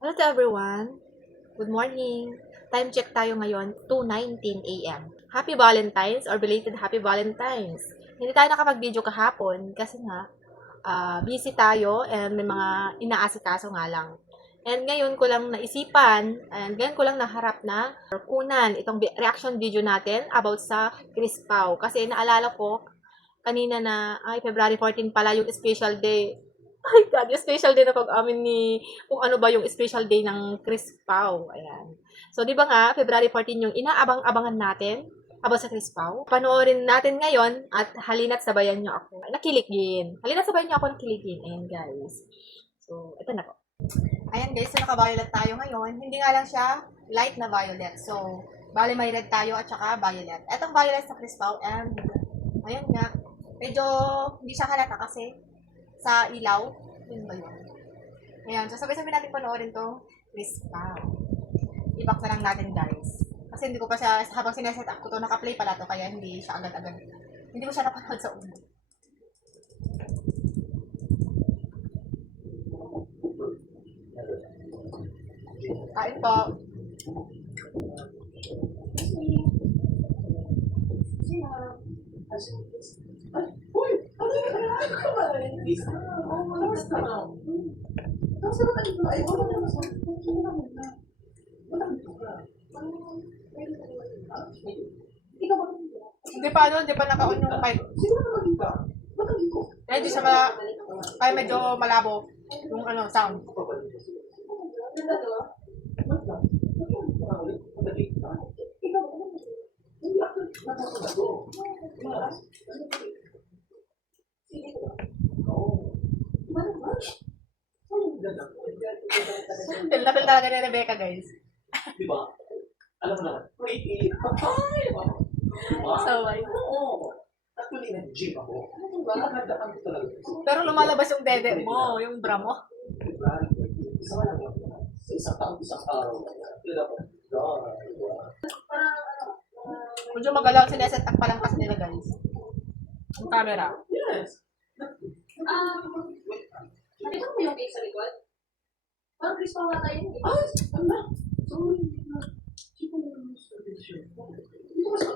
Hello to everyone. Good morning. Time check tayo ngayon, 2:19 a.m. Happy Valentine's or belated Happy Valentine's. Hindi tayo nakapag-video kahapon kasi nga busy tayo and may mga inaasikaso nga lang. And ngayon ko lang naisipan and ngayon ko lang naharap na kunan itong reaction video natin about sa Chris Pao. Kasi naalala ko kanina na February 14 pala yung special day. Ay God, yung special day na pag-amin ni kung ano ba yung special day ng Chris Pao. Ayan. So, di ba nga, February 14 yung inaabang-abangan natin about sa Chris Pao. Panoorin natin ngayon at halina't sabayan nyo ako. Nakiligin. Halina't sabayan nyo ako nakiligin. Ayan, guys. So, ito na po. Ayan, guys. So, naka-violet tayo ngayon. Hindi nga lang siya light na violet. So, bali may red tayo at saka violet. Etong violet sa Chris Pao and ayan nga. Medyo hindi siya halata kasi sa ilaw. Yun ba yun? Ayan. So, sabay-sabay natin panoorin tong Chris Pao. I-box na lang natin, guys. Kasi hindi ko pa siya, habang sineset up ko to, naka-play pala to, kaya hindi siya agad-agad. Hindi ko siya napanood sa ulo. Kain po. Uy! Ano yung nakakabayan? Oo, malakas na lang. Kasi ba kanito? Ay, wala na sa akin. Wala dito ka. Ikaw ba dito? Hindi pa hindi pa naka-on yung mic. Siguro naman dito. Baka dito. Medyo sa kaya medyo malabo yung sound. Feel talaga ni Rebecca, guys. Di ba? Alam mo naman, pretty. Ay, So, oo. Actually, nag-gym ako. Nakagdaan ko talaga. pero lumalabas yung dede mo, yung bra mo. Isa lang lang. Sa isang taon, isang araw. Kailan ko? Medyo magalaw, sineset up pa lang kasi nila, guys. Yung camera. Yes. Nakita mo yung cake sa likod? Parang Chris Pao ata yun eh. Ay, ano? Sorry. Hindi ko naman gusto din siya. Hindi ko sa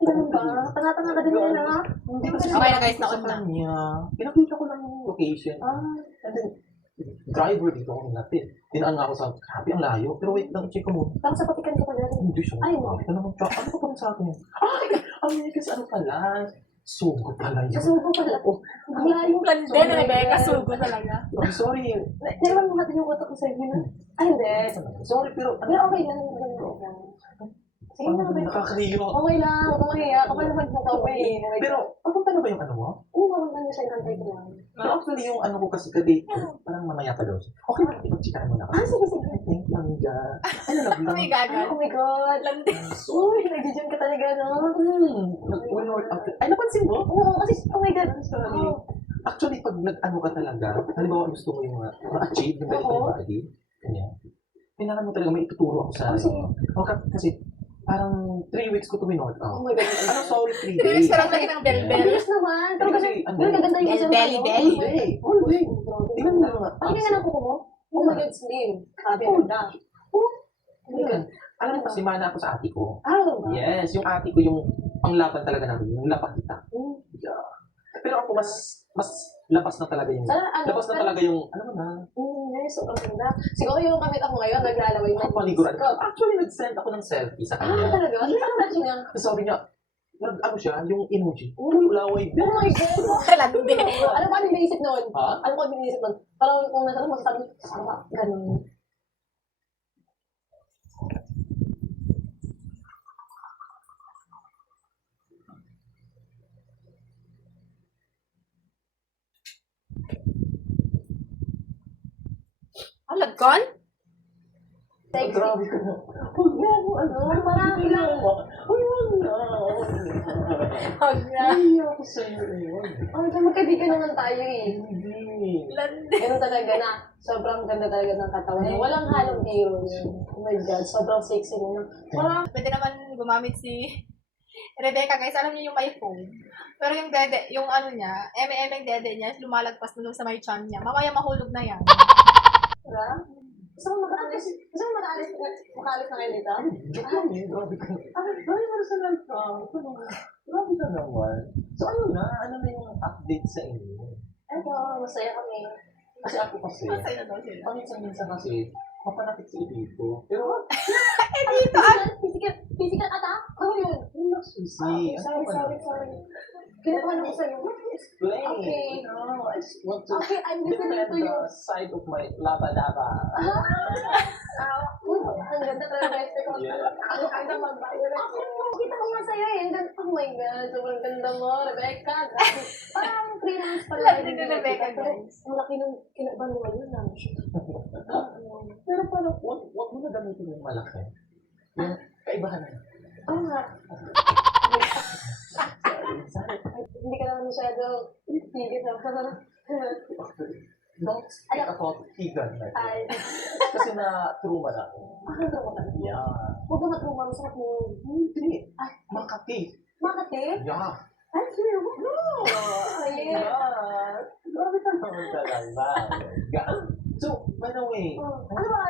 Ganun ba? Tanga-tanga ka din yun ah. Hindi kasi Okay na, guys, na-on na. niya. Pinakita ko lang yung location. And then, driver dito ako natin. Dinaan nga ako sa happy ang layo. Pero wait lang, i-check ko muna. Parang sa patikan ko pa dyan. Hindi siya. Ay, Ito naman siya. Ano pa sa akin? Ay, ang kasi ano pala. Sugo pala yun. Sa sugo pala. Oh, Ang layo. Ganda ni Rebecca, sugo talaga. I'm sorry. Naiwan mo natin yung utak ko sa'yo na. Ay, hindi. Sorry, pero Pero okay lang. Sige na, okay. nakakahiyo. Okay lang. Okay ah. Kapag naman mo ka eh. Pero, papunta na ba yung ano mo? Oo, naman na siya inantay ko lang. Pero actually, yung ano ko kasi kadate ko, parang mamaya pa daw siya. Okay lang, ipag-chikahan mo na Ah, kasi. sige, sige. I think, amiga. Ano lang Oh my lang. God. Oh my God. Landi. Uy, nag-gym ka talaga, no? Nag-work out. Ay, napansin mo? Oo, kasi, oh my God. Sorry. Actually, pag nag-ano ka talaga, halimbawa gusto mo yung ma-achieve, yung ganito yung body, ganyan. Kailangan mo talaga may ituturo ako sa sige. Okay, kasi parang 3 weeks ko to Oh out. my God. Ano, sorry, 3 Three days. weeks ka lang lagi ng bell-bell. Yes naman. Pero kasi, Kasi, ano, pero maganda yung isang belly, ano. belly. Hey, oh, wait. Tingnan mo nga. Pakinggan nga ng kuko mo. Oh my God, slim. Sabi ang ganda. Oh my God. Alam mo, kasi mana ako sa ate ko. Ah, ano ba? Yes, yung ate ko yung panglaban talaga namin, yung lapat kita. Yeah. Pero ako mas lapas na talaga yung, Sana ano? lapas na talaga yung, ano mo na, Yes, sobrang ganda. Siguro yung kamit ako ngayon, naglalaway ang paliguran. Actually, nag-send ako ng selfie sa Ah, kanya. talaga? Hindi ka naman siya. Sabi niya, ano siya, yung emoji. Oh Laway din. Oh my God. Landi. Ano ba ang iniisip noon? Ha? Ano ba ang iniisip noon? Parang kung nasa lang masasabi, sama, ganun. Alagon? Sexy. Grabe ka na. Huwag na ako, ano, marami lang. Uy, wag na. Huwag na. Ay, ako sa'yo yun. Oh, magkaibigan naman tayo eh. Hindi. Landi. Ganun talaga na. Sobrang ganda talaga ng katawan niya. Walang halong biro niya. Oh my God, sobrang sexy niya. Parang, Pwede naman gumamit si Rebecca, guys. Alam niyo yung may phone. Pero yung dede, yung ano niya, eme-eme yung dede niya, lumalagpas na sa may chan niya. Mamaya mahulog na yan. Talaga? Gusto mo makaalis? Gusto mo makaalis na kayo dito? Joke lang eh, grabe ka. Grabe mo sa life ka. Grabe ka naman. So ano na yung update sa inyo? Eto, masaya kami. Kasi ako kasi, Masaya daw sila. paminsan-minsan kasi, mapanakit si dito. Pero, Physical attack? Ano yun? yun lang susi. Sorry. Kinabahan ako sa'yo. Explain. Okay. No, I just want to Okay, I'm listening defend to you. the side of my laba-laba. Ang ganda talaga guys. Yeah. Ang ganda mag-violate. Kita ko nga sa'yo eh. Oh my God, sobrang ganda mo, Rebecca. Parang 3 months pa lang. Love din ni Rebecca, guys. Ang laki ng kinabahan mo ngayon. Pero parang, wag mo na gamitin yung malaki. Yung kaibahan na. Oo nga. Sorry. Hindi ka naman masyado higit na. Don't speak about higan. Ay. Kasi na-trauma na ako. Ano ba ka? Yeah. Huwag ka matruma. Masakit mo. Hindi. Makati. Makati? Yeah. Ay, sino? No. Ay, Yeah. Grabe ka naman talaga. Yeah. So, by the way. Ano ba?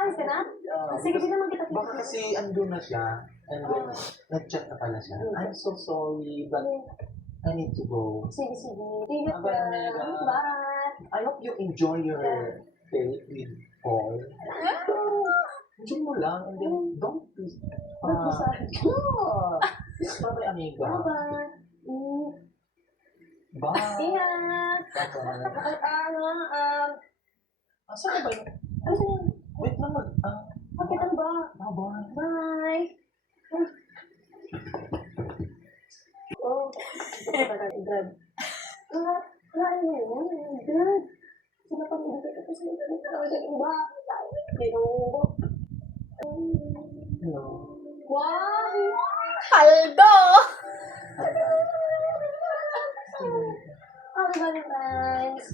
Ayos ka na? Yeah. Sige, hindi naman kita. Baka kasi andun na siya. And then, nag-chat na pala siya. I'm so sorry, but I need to go. Sige. Ingat ka. Bye, Mega. Bye. I hope you enjoy your date with Paul. Enjoy mo lang and then don't be... Bye, amiga. Bye. Bye. Ingat. Bye. Saan ba yun? Ano sa'yo? Wait lang Bakit ano ba? Bye-bye. Bye. Oh, God. Ano yun? God. Sino pang hindi ka kasi nagkakaroon sa iba? Hello. Wow! Paldo! Happy Valentine's!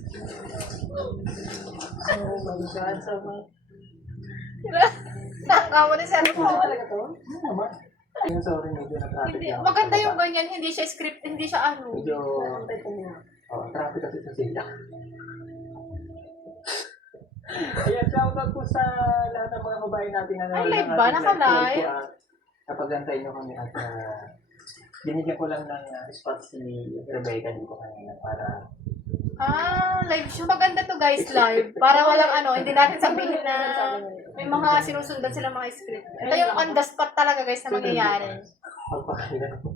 Oh my God, sobrang... Nakakawa na siya. Ano talaga to? Ano naman? Ayun, sorry, medyo na-traffic Hindi, lang. maganda yung ganyan, hindi siya script, hindi siya ano. Medyo... Antay ko na. traffic kasi sa sila. Ayan, shoutout po sa lahat ng mga kabayan natin na Ay, live ba? Naka-live? Napag-antay nyo kami at binigyan ko lang ng spot si Rebecca dito kanina para Live show. Maganda to guys, live. Para walang ano, hindi natin sabihin na may mga sinusundan silang mga script. Ito yung on the spot talaga guys na mangyayari. magpakailan ko.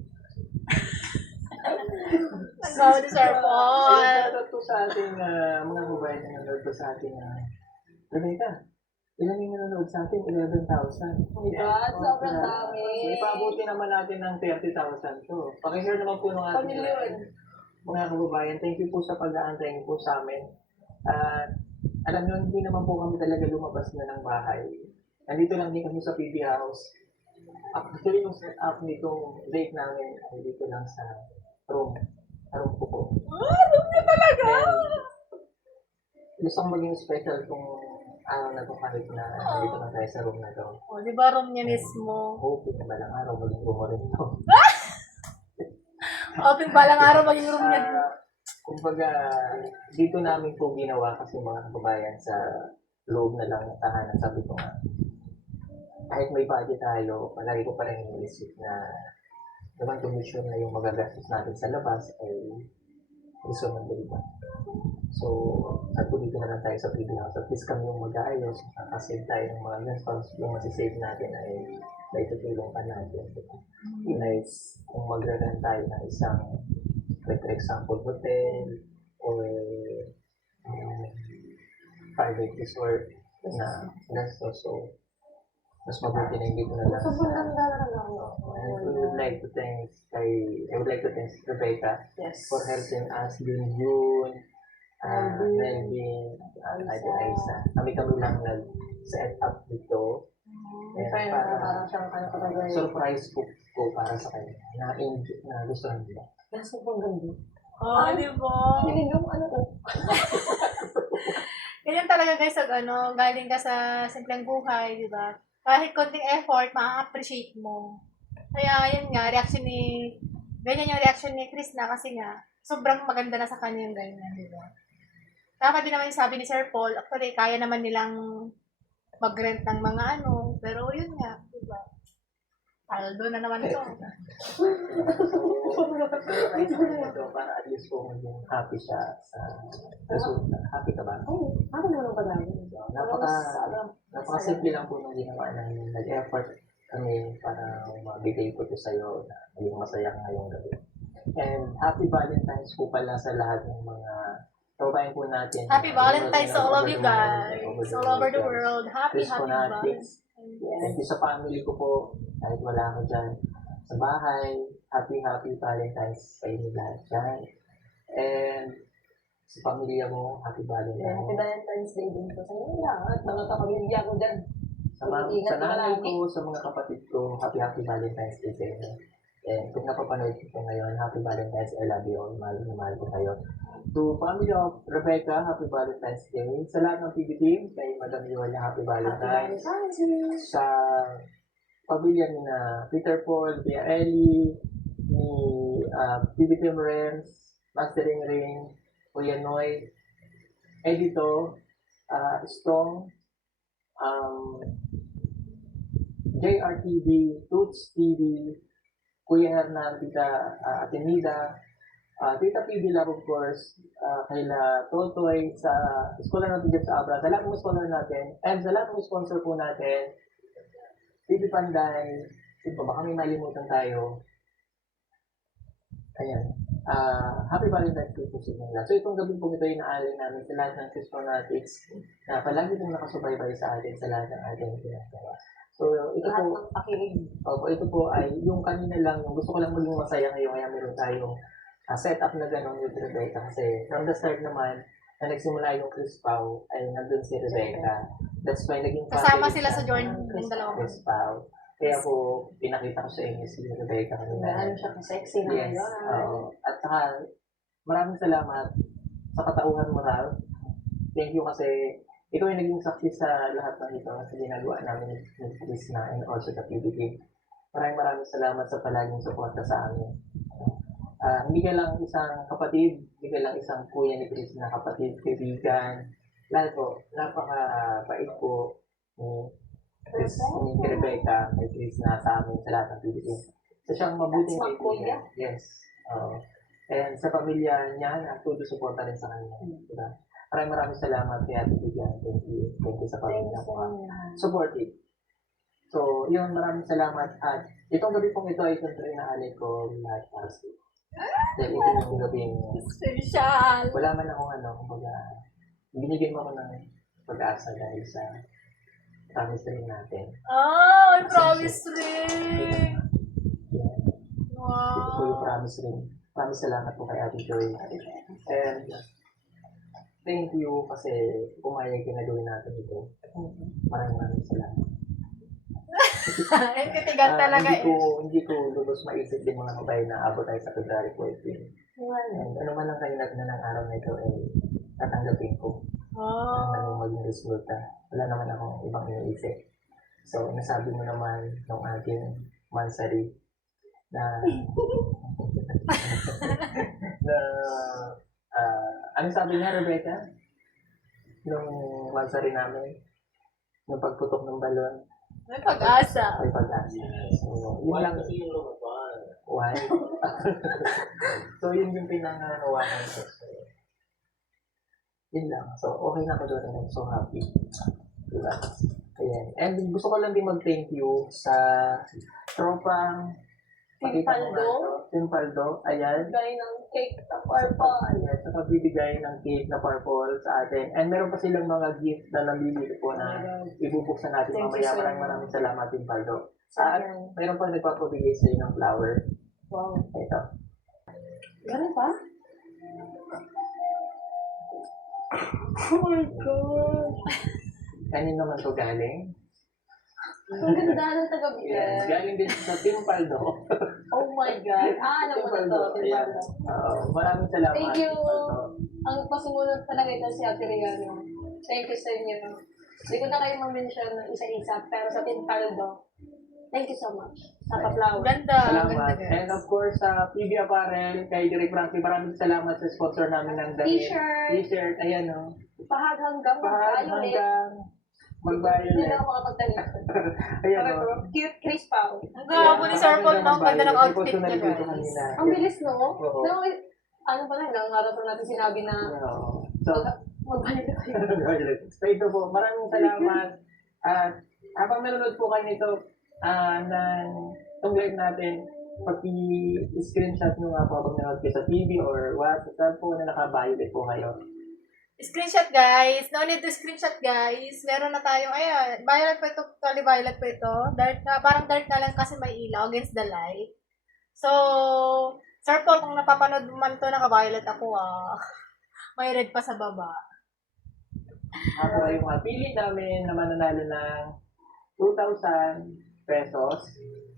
Go to Sir Paul. Shoutout po sa ating mga kabayan na nanonood po sa ating Rebecca. Ilan yung nanonood sa atin? 11,000. Oh my God, sobrang dami. So, ipabuti naman natin ng 30,000 to. Pakishare naman po ng ating Pamilyon. mga kababayan. Thank you po sa pag-aantay niyo po sa amin. Alam niyo, hindi naman po kami talaga lumabas na ng bahay. Nandito lang din kami sa PB House. Actually, yung setup nitong date namin ay dito lang sa room. Sa room ko po. Room niya talaga. Gusto kong maging special kung araw na to kahit na nandito lang tayo sa room na to. Oh, di ba room niya mismo? Hope na balang araw maging room mo rin to. Open balang araw maging room niya. Kumbaga, dito namin po ginawa kasi mga kababayan sa loob na lang ng tahanan. Sabi ko nga, kahit may budget tayo, palagi ko pa rin iniisip na naman tumisyon na yung magagastos natin sa labas ay gusto ng diba. So, sabi ko dito na lang tayo sa PB House. At least kami yung mag-aayos, nakasave tayo ng mga gastos, yung masisave natin ay naitutulong pa natin. Nice kung mag-rent tayo ng isang, like for example, hotel or private resort na gastos. So, mas mabuti na hindi ko na lang. Sobrang ganda na lang. And I would like to thank Rebecca Yes. for helping us din June, Melvin, Ate Aisa. Kami lang nag-set up dito. And para siyang kanya surprise ko para sa kanya na gusto nila. Yes, sobrang ganda. Oh, di ba? Hiling mo ano to? Ganyan talaga guys, galing ka sa simpleng buhay, di ba? Kahit konting effort, ma-appreciate mo. Kaya, yun nga, ganyan yung reaction ni Chris na kasi nga, sobrang maganda na sa kanya yung ganyan, di ba? Tama din naman yung sabi ni Sir Paul. Actually, kaya naman nilang mag-rent ng mga ano. Pero yun nga, diba? Paldo na naman ito. Ito, para at least po maging happy siya sa resulta. Happy ka ba? Oo, ako naman ang padami. Napaka-simple lang po nung ginawa namin. Nag-effort kami para mabigay ko to sa'yo na maging masaya ngayong gabi. And happy Valentine's po pala sa lahat ng mga kababayan po natin. Happy Valentine's to all of you guys. All over the world. world. Happy Fanatics. Valentine's. Thank you sa family ko po. Kahit wala ako dyan sa bahay. Happy Valentine's sa inyo lahat dyan. And sa pamilya mo, happy Happy Valentine's. Valentine's Day din po sa inyo lahat. Mga kapamilya ko dyan. Sa nanay ko, sa mga kapatid ko, happy Valentine's Day sa inyo. And kung napapanood ko ngayon, happy Valentine's, I love you all. Mahal na mahal ko kayo. To family of Rebecca, happy Valentine's Day. Sa lahat ng PB team, kay Madam Yola, happy Valentine's. Sa pamilya ni na Peter Paul, Tia Ellie, ni PB Team Rems, Mastering Ring, Kuya Noy, Edito, Strong, JRTV, Toots TV, Kuya Hernan, Tita Atenida, Tita PB Love of course, kaila Totoy, sa scholar natin dyan sa Abra, sa lahat ng scholar natin, and sa lahat ng sponsor po natin, PB Panday, sino ba, baka may malimutan tayo. Ayan. Happy Valentine's Day po sa inyo lahat. So itong gabi po ito yung naalala namin sa lahat ng Christonatics na palagi pong nakasubaybay sa atin sa lahat ng ating ginagawa. So ito Lahat po, ng pakilig. ito po ay yung kanina lang, yung gusto ko lang maging masaya ngayon kaya meron tayong setup na gano'n with Rebecca kasi from the start naman na nagsimula yung Chris Pao ay nandun si Rebecca. That's why naging Kasama family sila sa siya join ng ng dalawa. Chris Pao. Kaya po pinakita ko sa inyo si Rebecca kanina. Gaano siya ka-sexy na Yes. ngayon. At saka maraming salamat sa katauhan mo, Ralph. Thank you kasi ikaw yung naging saksi sa lahat ng ito sa ginagawa namin ni Chris na and also sa PBT. Maraming salamat sa palaging suporta sa amin. Hindi ka lang isang kapatid, hindi ka lang isang kuya ni Chris na kapatid, kaibigan. Lahat po, napaka-bait po ni Chris, ni Rebecca, ni Chris na sa amin sa lahat ng PBT. So siyang mabuting That's my kuya. Yes. And sa pamilya niya, todo suporta rin sa kanya. Diba? Maraming salamat kay Ate Bigyan. Thank you. Thank you sa pamilya ko. Supportive. So, yun, maraming salamat. At itong gabi pong ito ay siyempre inaalay ko lahat para sa iyo. Dahil ito yung gabing Special! wala man akong kumbaga, binigyan mo ako ng pag-asa dahil sa promise ring natin. Oh, may promise ring! Yeah. Ito po yung Wow! promise ring. Maraming salamat po kay Ate Joy. And thank you kasi pumayag ka na gawin natin ito. Maraming salamat. Ay, katigan talaga eh. Hindi ko lubos maisip din mga kabay na abot tayo sa February 14. And ano man lang kayo natin ng araw na ito ay tatanggapin ko. Ano man Oh. yung maging resulta. Wala naman akong ibang iniisip. So, nasabi mo naman ng ating mansari na ano sabi niya, Rebecca? Nung mansari namin, nung pagputok ng balon, May pag-asa. may pag-asa. So, yun lang. Why? So, yun yung pinangahawakan ko. So, yun lang. So, okay na ako doon. I'm so happy. Diba? Ayan. And gusto ko lang din mag-thank you sa tropang Team Paldo. Ayan. Bigay ng cake na purple. Ayan. Sa pagbibigay ng cake na purple sa atin. And meron pa silang mga gift na nabibili po na ibubuksan natin Thank you mamaya. so much. Maraming salamat, Team Paldo. At meron pa nagpapabigay sa ng flower. Wow. Ito. Ganun pa? Oh my God. Kanin naman to galing. Ang ganda ng Yes. taga-bigay. Galing din sa Team Paldo. Oh my God. Alam mo na to. Ayan. Maraming salamat. Thank you. Team Paldo. Ang pasimulan talaga ito si Ate Riano. Thank you sa inyo. Hindi ko na kayo ma-mention ng isa-isa, pero sa Team Paldo, Thank you so much. Sa Ang pa-flower. ganda. Ang ganda, Salamat. guys. And of course, sa PB Apparel, kay Direk Frankie, maraming salamat sa sponsor namin ng damit. T-shirt. T-shirt, ayan o. Pahag hanggang Pahal mag-violet. hanggang Hindi mag-violet. na ako makapagtalit. Ayan Parang o. cute Chris Pao. Ang gabo ni Sir Paul, no? Ang ganda ng outfit niya, guys. Ang bilis, no? Oo. No, ano pala, hanggang araw pa natin sinabi na Oo. So, magbalik na kayo. so ito po, maraming salamat. At habang nanonood po kayo nito, ng itong live natin, pag-screenshot nyo nga po habang nanonood kayo sa TV or what, sa po na naka-violet po kayo. Screenshot, guys. No need to screenshot, guys. Meron na tayong, ayan, violet pa ito, totally violet pa ito. Dark na, parang dark na lang kasi may ilaw against the light. So, Sir Paul, kung napapanood man to, naka-violet ako, May red pa sa baba. Ako ay mga pili namin na mananalo ng 2,000 pesos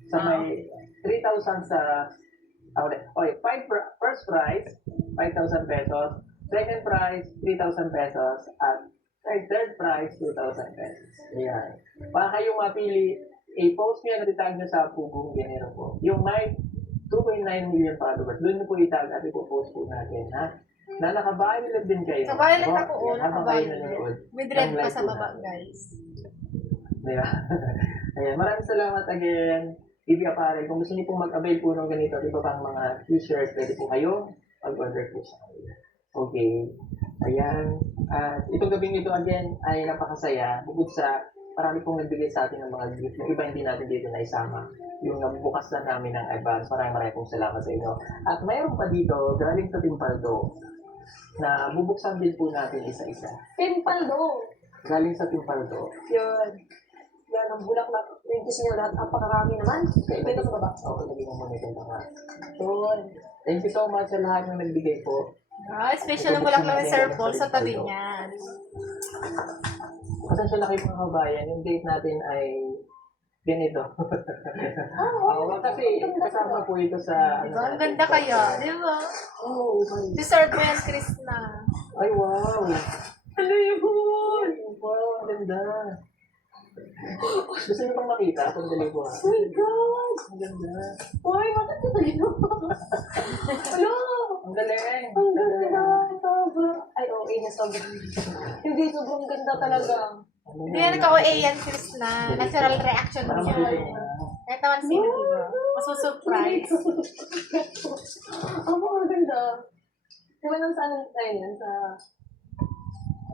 sa may 3,000 sa first prize 5,000 pesos, second prize 3,000 pesos at third prize 2,000 pesos. Ayan. Para kayong mapili, i-post nyo yan at itag nyo sa Pugong Genero po. Yung may 2.9 million followers, doon nyo po itag at ipopost po natin, ha? Na naka-violet din kayo. Sa violet ako, Yan, habang kayo naka-violet. nanonood. With red Ng pa live sa po baba, natin. guys. Diba? Ayan, maraming salamat again. TV Apparel. Kung gusto niyo pong mag-avail po ng ganito, iba pang mga t-shirts, pwede po kayo mag-order po sa kanila. Okay. Ayan. At itong gabing ito again ay napakasaya. Bukod sa marami pong nagbigay sa atin ng mga gift. Yung iba hindi natin dito na isama. Yung nabubukas na namin ng advance. Maraming pong salamat sa inyo. At mayroon pa dito, galing sa Timpaldo, na bubuksan din po natin isa-isa. Pimpaldo. Galing sa Timpaldo. Yun. Yan, ang bulaklak. Thank you sa inyo lahat. Ang pakarami naman. Ito sa baba. Oo, lagyan mo muna itong mga. Yun. Thank you so much sa lahat ng nagbigay po. Special na bulaklak ni Sir Paul sa tabi niya. Pasensya na kayo mga kabayan, yung date natin ay ganito. Oo, kasi kasama po ito sa... Diba? Ang ganda kaya, di ba? Oo, Deserve mo yan, Krishna. ay wow! Ano yun? Wow, ang ganda. Gusto niyo bang makita? Sandali po. Oh my God! Ang ganda. Uy, bakit ito ginawa? Ano? Ang galing. Ang ganda. Sobra. Ay, oo, na sobrang. Hindi, sobrang ganda talaga. Hindi yan ka-OA yan, Krishna. Natural reaction mo Parang yan. magiging, Kahit naman sino, di ba? Masusurprise. Ang mga ganda. Di ba nang saan tayo yan? Sa...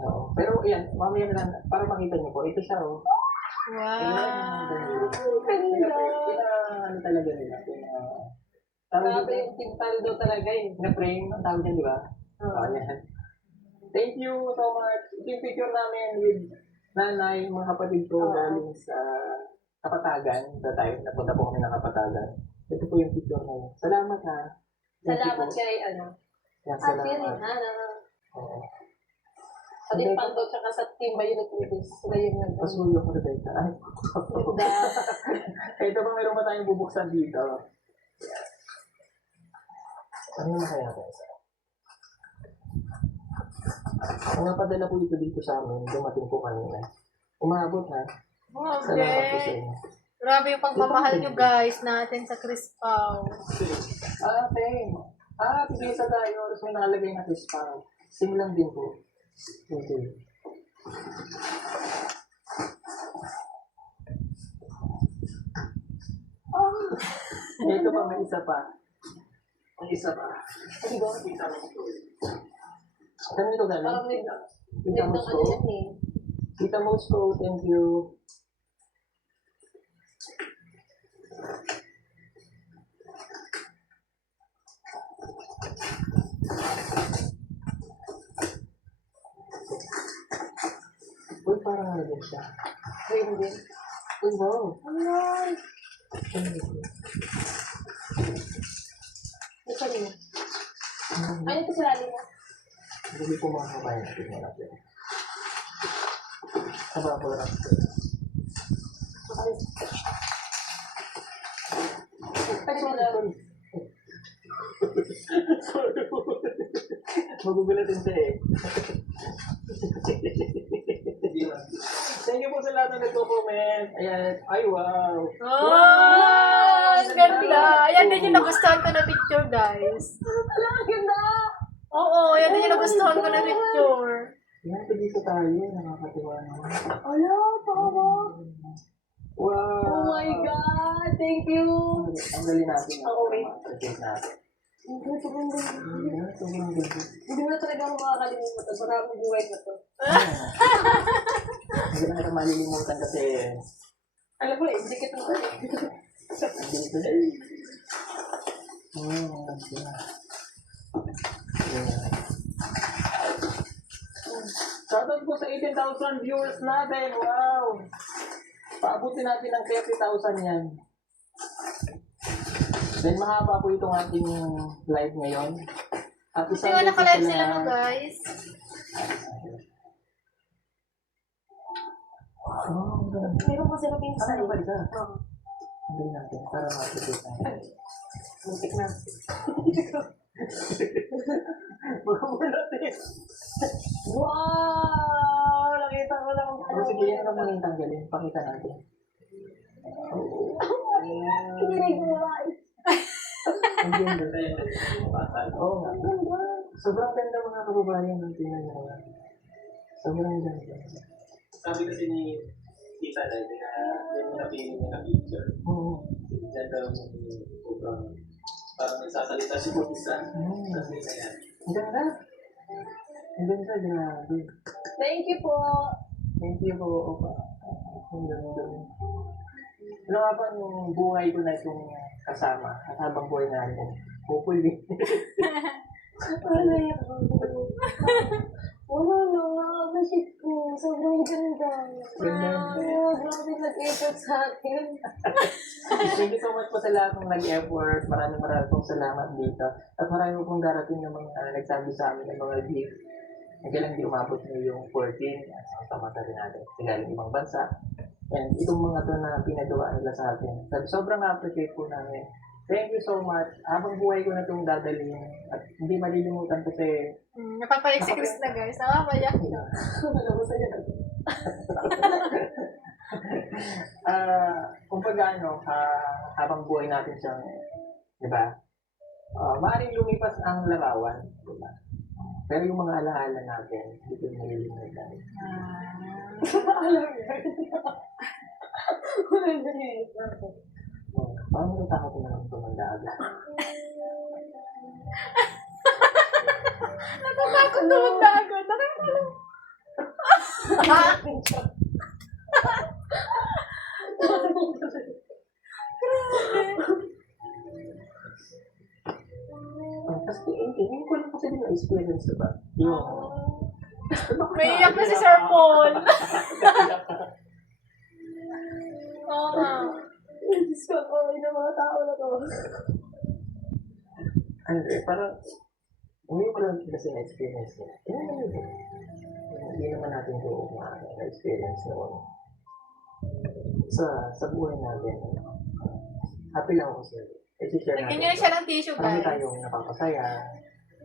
oo. Pero yan, mamaya na lang, para makita niyo po, ito siya oh. Wow. Ang ganda. Ano talaga nila? Tawag Grabe yung Timpaldo talaga eh. na-frame, ang tawag yan, di ba? Oo, yan. Thank you so much. Ito yung picture namin with nanay, mga kapatid ko galing sa Kapatagan. Sa time, napunta po kami ng Kapatagan. Ito po yung picture na yun. Salamat ha. Thank you Salamat po. kay ano. Yan, At yun eh, salamat. Oo. Sa Timpaldo tsaka sa Team Bayunitis. Sila yung nag- Pasuyo ko rin ito. Ay, Ganda. ito pa meron pa tayong bubuksan dito. Ano na kaya ito? Ang napadala po ito dito sa amin, dumating po kanina. Umabot ha. Salamat po sa Okay. inyo. Grabe yung pagmamahal nyo, guys, natin sa Chris Pao. Okay. Pipisa tayo. Tapos may nakalagay na fish pang. Sing lang din po. Okay. Ito pa, may isa pa. May isa pa. Kita mo ito. Saan ito galing? Parang may Kita mo ano yan eh. Kita mo thank you. Uy, parang ano din siya. Green din. Uy, wow. Ay, Thank you. ito rin. Ano ito sa lalim mo? Hindi po mga kabayan natin na natin. Kababol lang. Pwede mo na. Sorry po. Magugulatin siya eh. Thank you po sa lahat na nagko-comment. Ayan. Ay, wow. Oh, ang ganda. Ayan din yung nagustuhan ko na picture, guys. Wala, ang ganda! Oo, ayan din yung nagustuhan ko na picture. Yan, dito tayo. Nakakatuwa naman. Ala, pawa. Wow. Oh my God! Thank you! Ang galing natin. Oo, wait. Check natin. Ang sobrang ganda. Ayan, sobrang ganda. Hindi na talaga ako makakalimutan to. Maraming buhay na to. Hindi na kita malilimutan kasi Alam mo, dikit mo kasi. dito na. Ang ganda. Ayan. Shoutout po sa 18,000 viewers natin. Wow! Paabutin natin ng 30,000 yan. Then mahaba po itong ating live ngayon. At Kasi nga naka-live sila no, guys. Oh, ang ganda. Meron kasi na pinsan. Ano ba isa? Oo. Ang galing natin para matipid natin. Muntik na. Magkumul natin. Wow! Nakita ko lang. O sige, yan ang mga tanggalin. Pakita natin. Oo. Kinilig mo ba? Ang ganda. Oo nga. Sobrang ganda mga kababayan ng tingnan nyo. Sobrang ganda. Sabi kasi ni Tita Lai, na yung napili niya na picture. Oo. Diyan daw yung sobrang parang nagsasalita si Buddhista. Sabi na yan. Ang ganda. Ang ganda, grabe. Thank you po. Thank you po, Opa. Ang ganda. Ano nga ba yung buhay ko na itong kasama at habang buhay natin? Hopefully. Wala yan. Wala na nga. Masit ko. Sobrang ganda. Ganda. Grabe nag-effort sa akin. Thank you so much po sa lahat ng nag-effort. Maraming pong salamat dito. At marami pong darating ng mga nagsabi sa amin ng mga gift. Kailan di umabot nyo yung 14. Sama-sama rin natin. Kasi galing ibang bansa. And itong mga to na pinagawa nila sa atin. Sobrang appreciate po namin. Thank you so much. Habang buhay ko na itong dadalhin. At hindi malilimutan kasi Napapayag si Chris na, guys. Nakapayag siya. Wala ko sa'yo. kumbaga habang buhay natin siyang, di ba? Maaaring lumipas ang larawan, di ba? Pero yung mga alaala natin, hindi ko malilimutan. Wala na eh. Parang natakot na lang tumanda agad. Natatakot naman na agad. Kasi hindi ko lang kasi din na-experience, di ba? Yung... May iyak na si Sir Paul. Oo nga. Diyos ko, okay na mga tao na to. Parang, hindi ko lang kasi na-experience niya. Hindi naman natin ito na-experience noon. Sa buhay natin, happy lang ako sa'yo. I-share Lagyan natin. nyo na siya ng tissue, Marami guys. tayong napapasaya,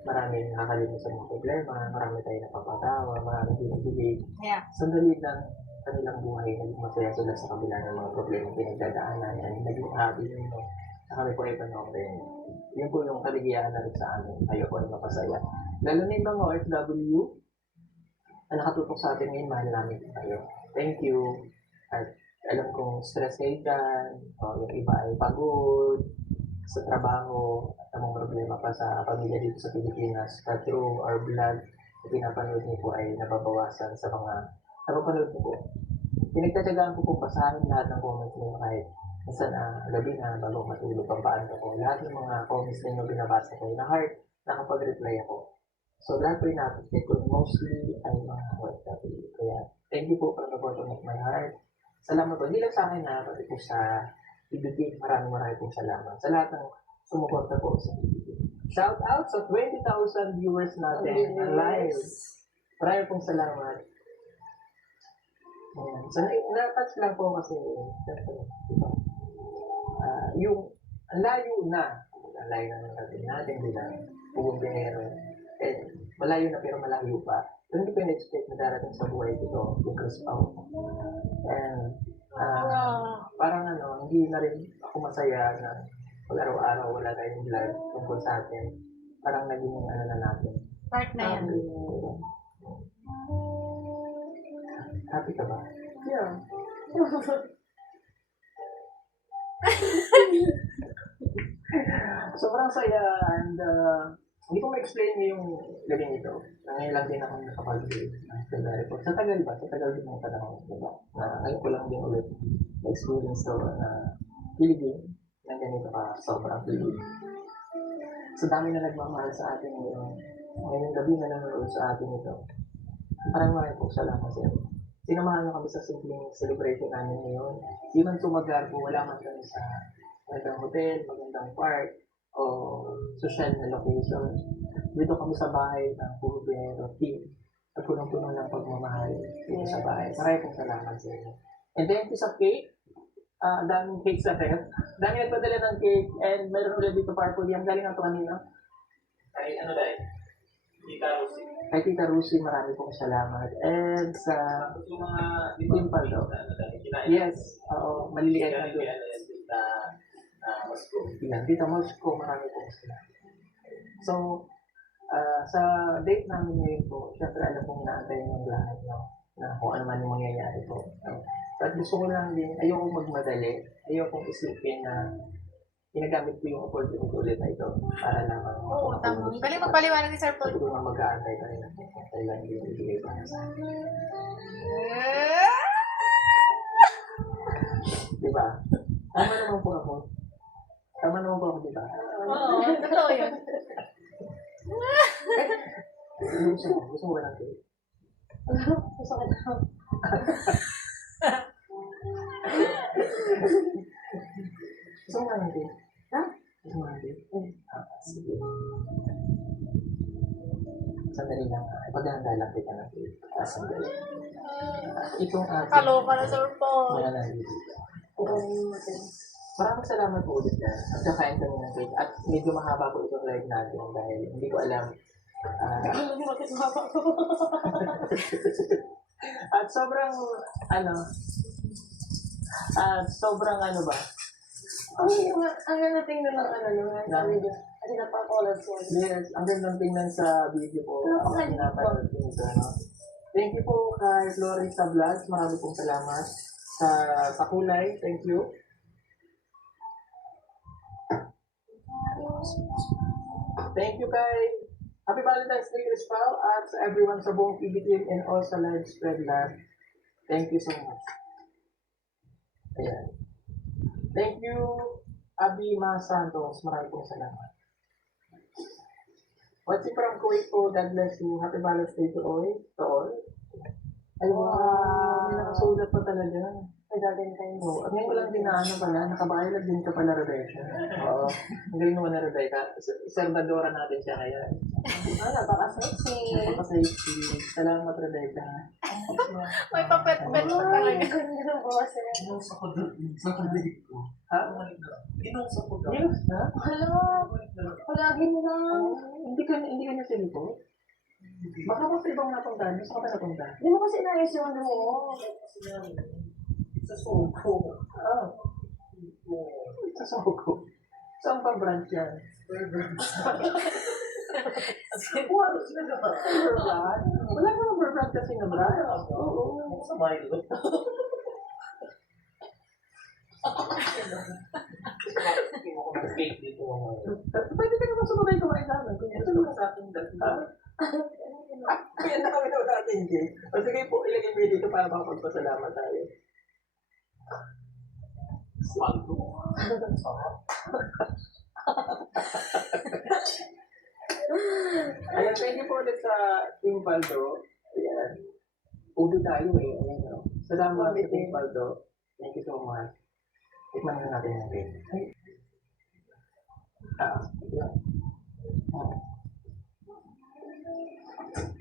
maraming nakakalimut sa mga problema, marami tayong napapatawa, maraming binibigay. Yeah. Sandali lang kanilang buhay, naging masaya sila sa kabila ng mga problema pinagdadaanan, and naging happy yun, no? Sa kami po ito, no? Yun po yung kaligayahan na rin sa amin, tayo po ay mapasaya. Lalo na yung mga OFW na nakatutok sa atin ngayon, mahal namin tayo. Thank you. At alam kong stress kayo dyan, yung iba ay pagod sa trabaho, at ang mga problema pa sa pamilya dito sa Pilipinas, but through our vlog, na pinapanood niyo po ay nababawasan sa mga napapanood niyo po. Pinagtatyagaan ko po basahin lahat ng comments niyo kahit minsan gabi na bago matulog, pampaan ko. Lahat ng mga comments niyo binabasa ko na heart, nakapag-reply ako. So lahat po yung na-appreciate ko, mostly ay mga OFW. Kaya thank you po from the bottom of my heart. Salamat po. Hindi lang sa akin na, pati po sa PBB. Maraming pong salamat. Sa lahat ng sumuporta po sa PBB. Shout out sa 20,000 viewers natin na live. Maraming pong salamat. Ayan. So, na-touch lang po kasi, diba? Yung, ang layo na ng natin bilang bubumbero. Malayo na pero malayo pa. Pero hindi ko na-expect na darating sa buhay ko yung Chris Pao. And parang hindi na rin ako masaya na pag araw-araw wala tayong vlog tungkol sa atin. Parang naging na natin. Part na yan. Happy ka ba? Yeah. Sobrang saya and hindi ko ma-explain yung galing ito. Ngayon lang din ako nakapag-video ng February 4. Sa tagal ba? Sa tagal din ng panahon. Diba? Na ngayon ko lang din ulit na-experience to na kiligin ng ganito ka sobrang kilig. Sa dami na nagmamahal sa atin ngayon. Ngayong gabi na nanonood sa atin ito. Maraming po salamat sa iyo. Sinamahan na kami sa simpleng celebration namin ngayon. Di man tumagarbo, wala man kami sa magandang hotel, magandang park, o social na location. Dito kami sa bahay ng puro Pinero team. At punong-puno ng pagmamahal dito sa bahay. Maraming pong salamat sa inyo. And thank you sa cake. Daming cake sa ref. Dami nagpadala ng cake. And meron ulit dito purple. Yung galing ako kanina. Kahit ano dahil, Tita Rosie. Kay Tita Rusi, marami pong salamat. And sa Tapos yung mga Timpal daw. kinain. Yes, oo, maliliit na doon. Tita Moscow. Yan, Tita Moscow, marami pong salamat. So, sa date namin ngayon po, syempre alam pong naantay ng lahat, no? Na kung ano man yung mangyayari po. At gusto ko lang din, ayokong magmadali, ayokong isipin na ginagamit ko yung opportunity ulit na ito para naman. Oo, tama. Galing magpaliwanag ni Sir Paul. Siguro nga mag-aantay pa rin ako. Kailan yung ibigay pa sa akin. Diba? Tama naman po ako. Tama naman po ako, diba? Oo, totoo yun. Gusto mo ba ng cake? Gusto ko na. Gusto mo ba ng cake? Ha? Gusto mo ng cake? Sige. Sandali lang. Ipaganda lang kita ng cake. Sandali. Itong ating... Kaloka na Sir Paul. Wala na dito. Maraming salamat po ulit yan. At kakain kami ng cake. At medyo mahaba po itong live natin dahil hindi ko alam. At sobrang ba? Ang ganda tingnan ng sa video. Kasi napaka-colors mo. Yes, ang gandang tingnan sa video po. Ang pinapanood ko nito, no? Thank you po kay Florissa Vlogs. Marami pong salamat sa pakulay. Thank you. Thank you kay Happy Valentine's Day, Chris Pao, at sa everyone sa buong PB team and all sa live spread lab. Thank you so much. Ayan. Thank you, Abi Ma Santos. Marami pong salamat. What's it from Kuwait po? God bless you. Happy Valentine's Day to all. Ay, wow. May nakasulat pa talaga. May Valentine's. Oh, at ngayon ko lang din na nakabayad din ka pala, Rebecca. Oo. Ang galing naman na Rebecca. Salvadora natin siya ngayon. Napaka-sexy. Napaka-safety. Salamat, Rebecca. May papet-pet pa Ay, talaga. ganda ng boses. Ginusa ko doon. Sa kalig ko. Ha? Ginusa ko doon. News na? Hala, palagin lang. Hindi ka niya silipo? Baka mo sa ibang napuntahan. Gusto ka pa napuntahan? Di mo kasi inayos yung ano mo. Sa Suko. Ah. Sa Sogo. Saan pa branch yan? Wala sila na brand. Wala namang brand kasi na brand. Oo. Sa Milo. Cake dito. Pwede ka naman sumabay kumain namin. Kung ito naman sa ating dalawa. Kaya na kami naman natin, Jay. O sige po, ilagay mo dito para makapagpasalamat tayo. Swaldo. Ayan, thank you po ulit sa Team Paldo. Ayan. Ubi tayo eh. Ayan, no? Salamat sa Team Paldo. Thank you so much. Tikman na natin yung cake. Ayan.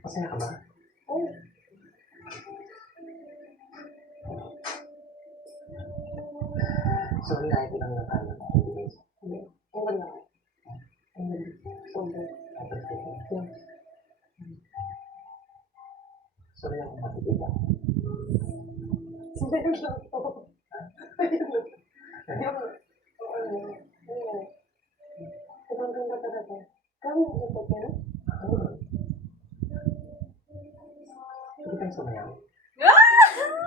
Masaya ka ba? Oh, Sorry na, ito lang yung kaya. hindi. Ang ganda. Ang ganda. Sobrang. Sorry lang kung matipid ako. Ayun lang po. Ayun lang. Ayun. Ang ganda talaga. Kami ang ganda ka, no? Hindi tayo sumayaw.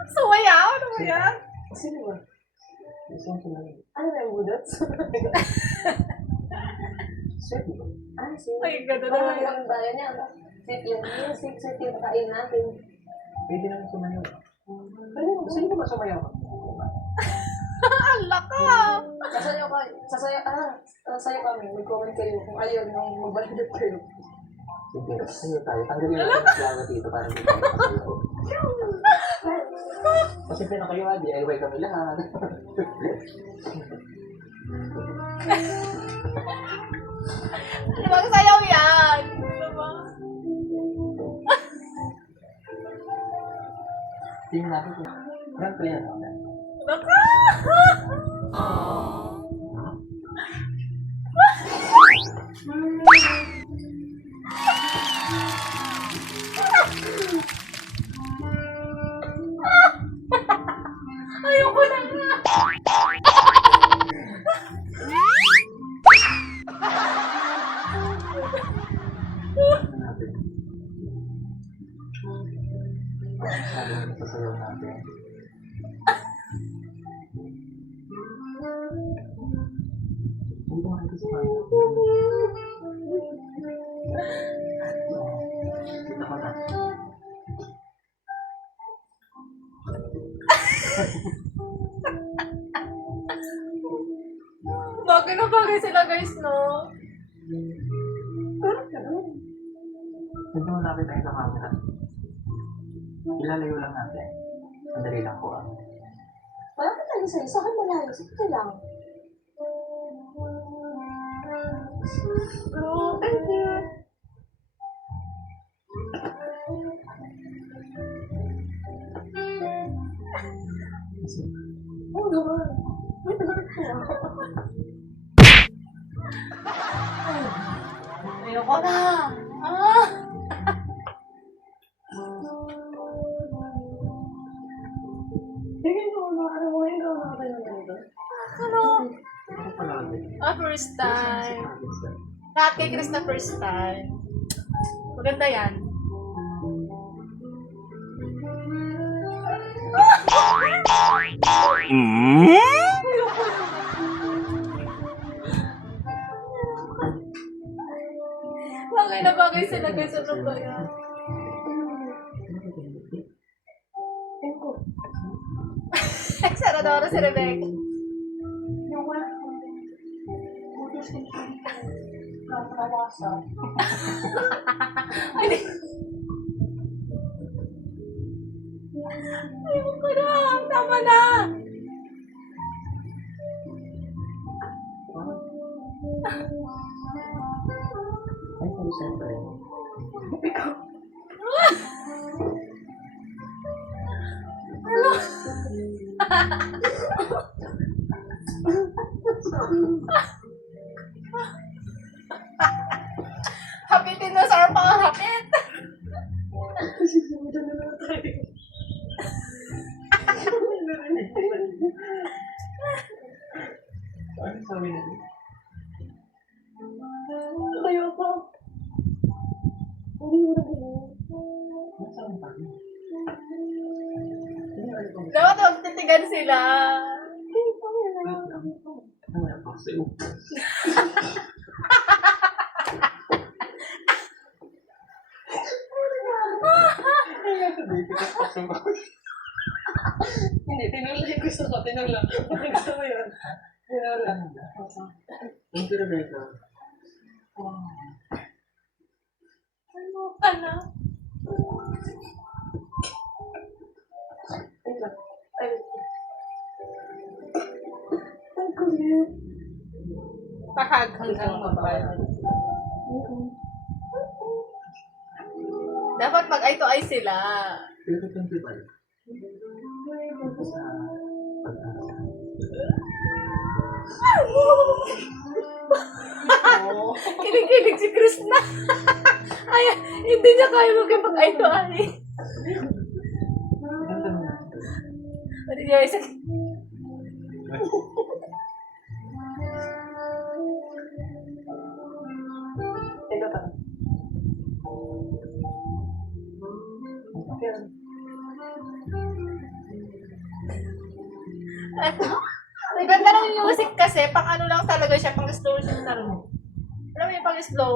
Sumayaw? Ano ba yan? Sino ba? Gusto mo sumayaw? Ano na yung budot? Sweet mo. Ah, sino? Ay, ganda Parang naman. ang bayan niya, no? Sweet yung music, sweet yung kain natin. Pwede naman sumayaw. Pero Gusto niyo ba sumayaw? Ang laka! sasayaw kami. Mag-comment kayo kung ayaw nung mabalidot kayo. Sige, ano tayo? Tanggalin natin yung plano dito para hindi tayo masayaw. Kasi na kayo ha, DIY kami lahat. Ano bang sayaw yan? Ano ba? Tingnan natin kung grand play na natin. Laka! Ayoko na nga! Tingnan natin. Sabi natin sasayaw natin. Hindi ko makita sa kanya. Kita ko na. Bagay na bagay sila guys, no? Medyo malapit tayo sa camera. Ilalayo lang natin. Sandali lang po ah. Wala ka lang sa'yo. Sa akin malayo. Sakto lang. Oh, thank you. Oo naman. May talaga ko. Ayoko na. Ah! Tingin mo, ano mo yung gawin natin ng ganito? Ano? Ako pala ulit. First time. Lahat kay Chris na first time. Maganda yan. Bagay na bagay sila guys. Ano ba yan? Tingin ko. Saradora si Rebecca. Yung wala. Butos ko siya. Nakakawasa. Ayoko na. Tama na. Ay, sorry, siyempre. Hapitin na sir pa. Hapit. Ano sabi natin? Ayoko. Hindi mo na ganun. Ano sabi natin? Hindi, ano ba? Dapat magtitigan sila. Hindi pa rin. Ano wala pa sa'yo? Hindi, tinula yung gusto ko. Tinula. Gusto mo yun. Tinula. Thank you, Rebecca. Ano ka na? Wait lang. Ay. Ang kulit. Pahag hanggang mababa. Dapat mag-eye to eye sila. Pero thank you pala. Sa pag-asa. Kilig-kilig si Krishna. Ay, hindi niya kaya mag-eye to eye. Ganda mo natin. Ano guys? Teka pa. Ang ganda ng music kasi, pang ano lang talaga siya, pang slow siya na rin. Alam mo yung pang slow?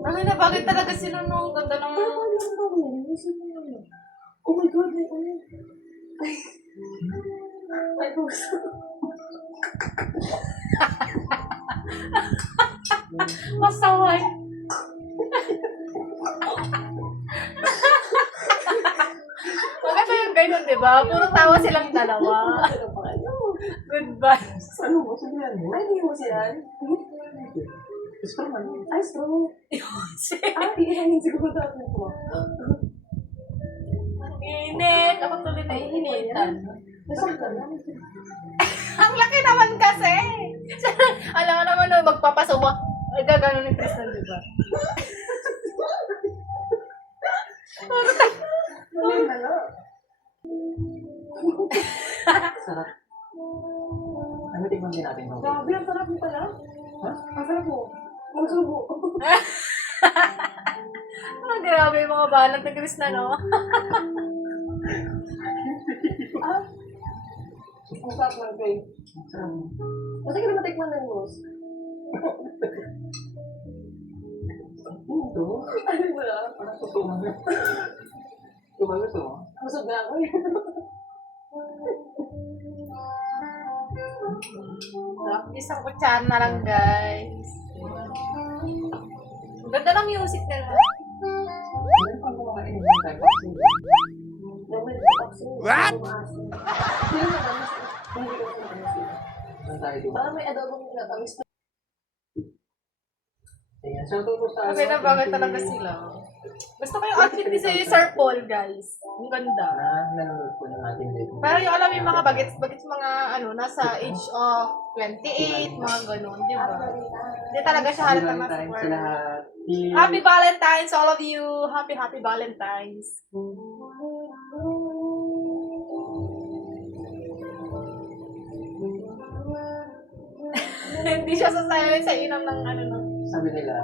Ano na, bakit talaga sila no? Ganda ng... Oh my God, may ano? Ay, gusto. Masaway. Maganda yung ganyan, di ba? Puro tawa silang dalawa. Ano pa kayo? Goodbye. Ano mo? Sabihan mo? Ay, hindi mo siya. Gusto naman. Ay, strong. Ah, iihanin siguro natin po. Init. Ako tuloy na initan. Nasaktan lang. Ang laki naman kasi. Alam mo naman no, magpapasuwa. Ay, gagano ni Tristan, di ba? Ay, ano? Sarap. Ano tingnan din natin mo? Grabe, ang sarap mo pala. Ha? Ang sarap mo. Magsubo. Oh, grabe yung mga balat ni Krishna, no? Ah? Ang sarap ng grape. Sarap. Kasi ka na matikman ng rose. Ito. Ano ba? Parang tutungan na. Tumagas mo? Busog na ako eh. Isang kutsara na lang, guys. Ang ganda ng music nila. Meron pa kumakain ng type of food. Yung may oxygen. What? Hindi na kami hindi ko na kami. Saan tayo dito? Parang may adobong natamis na. Ayan. So, tutos tayo. Kasi na bagay talaga sila. Gusto ko yung outfit ni Sir Paul, guys. Ang ganda. Nanonood po ng ating video. Pero yung alam yung mga bagets mga ano, nasa age of 28, mga ganun, di ba? Hindi talaga siya halata Happy nasa Valentine's work. sa lahat. Happy Valentine's, all of you! Happy Valentine's! Hindi siya sasayaw sa inam ng ano no. Sabi nila,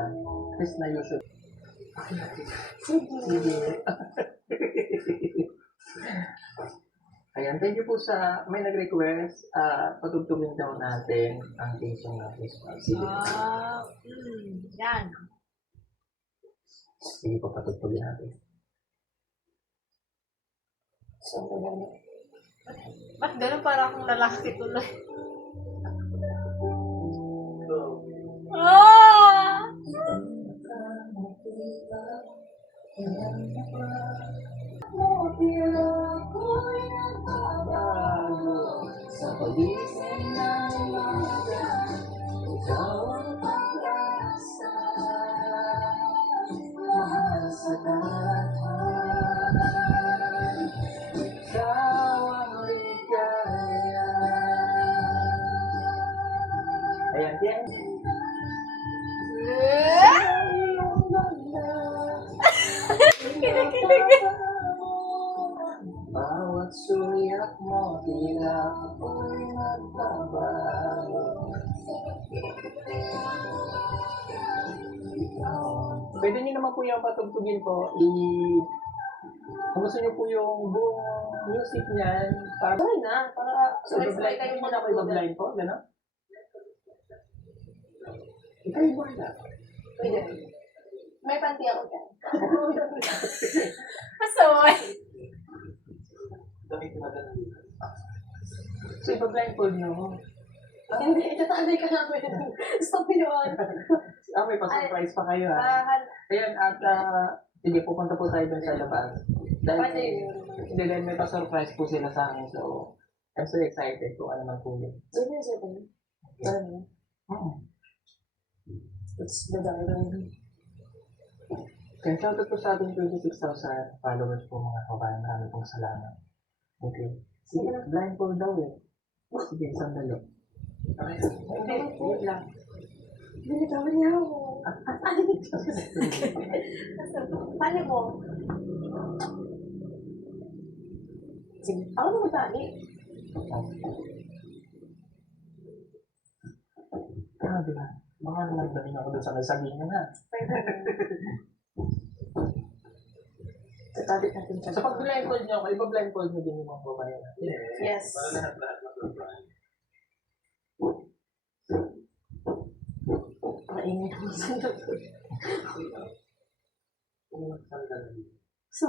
Chris na Yusuf. Sige. Ayan, thank you po sa may nag-request. Patugtugin daw natin ang theme song na Christmas. Sige. Yan. Sige po, patugtugin natin. So, ganun. Ba't ganun para akong lalaki tuloy? Ah! Sa pagising ng umaga, ikaw ang pag-asa. Mahal sa tahan, ikaw ang ligaya. Ayan, yan. Bawat suyak mo, tila ako'y nagbabago. Pwede niyo naman po yung patugtugin po. Kung gusto niyo po yung buong music niyan, para Sorry na, para sabay-sabay kayo muna ako iba-blind po, gano'n? Ikaw yung wala. Pwede. May panty ako dyan. Masaway. Dami ko maganda dito. So, iba-blindfold nyo. Hindi, itatanay ka namin. Stop nyo yun. May pa-surprise pa kayo ha. Ah, Ayan, at sige, pupunta po tayo dun sa labas. pwede Dahil, yun. dahil may pa-surprise po sila sa amin. So, I'm so excited kung ano man po yun. Sige, sige. Ano? It's the diamond. Kaya shoutout po sa ating 26,000 followers po mga kabayan. Maraming pong salamat. Okay. Sige, blindfold daw eh. Sige, sandali. Hindi, Wait lang. binitawan niya ako. Tali mo. Sige, ako na magtali. Grabe na. Baka naman galing ako doon sa nasabihin niya na. Pwede. Tatabit natin siya. So pag blindfold niyo ako, iba-blindfold niyo din yung mga babae natin. Yes. Para lahat mag-try. Mainit ako sa doktor. Kung magsandal. So,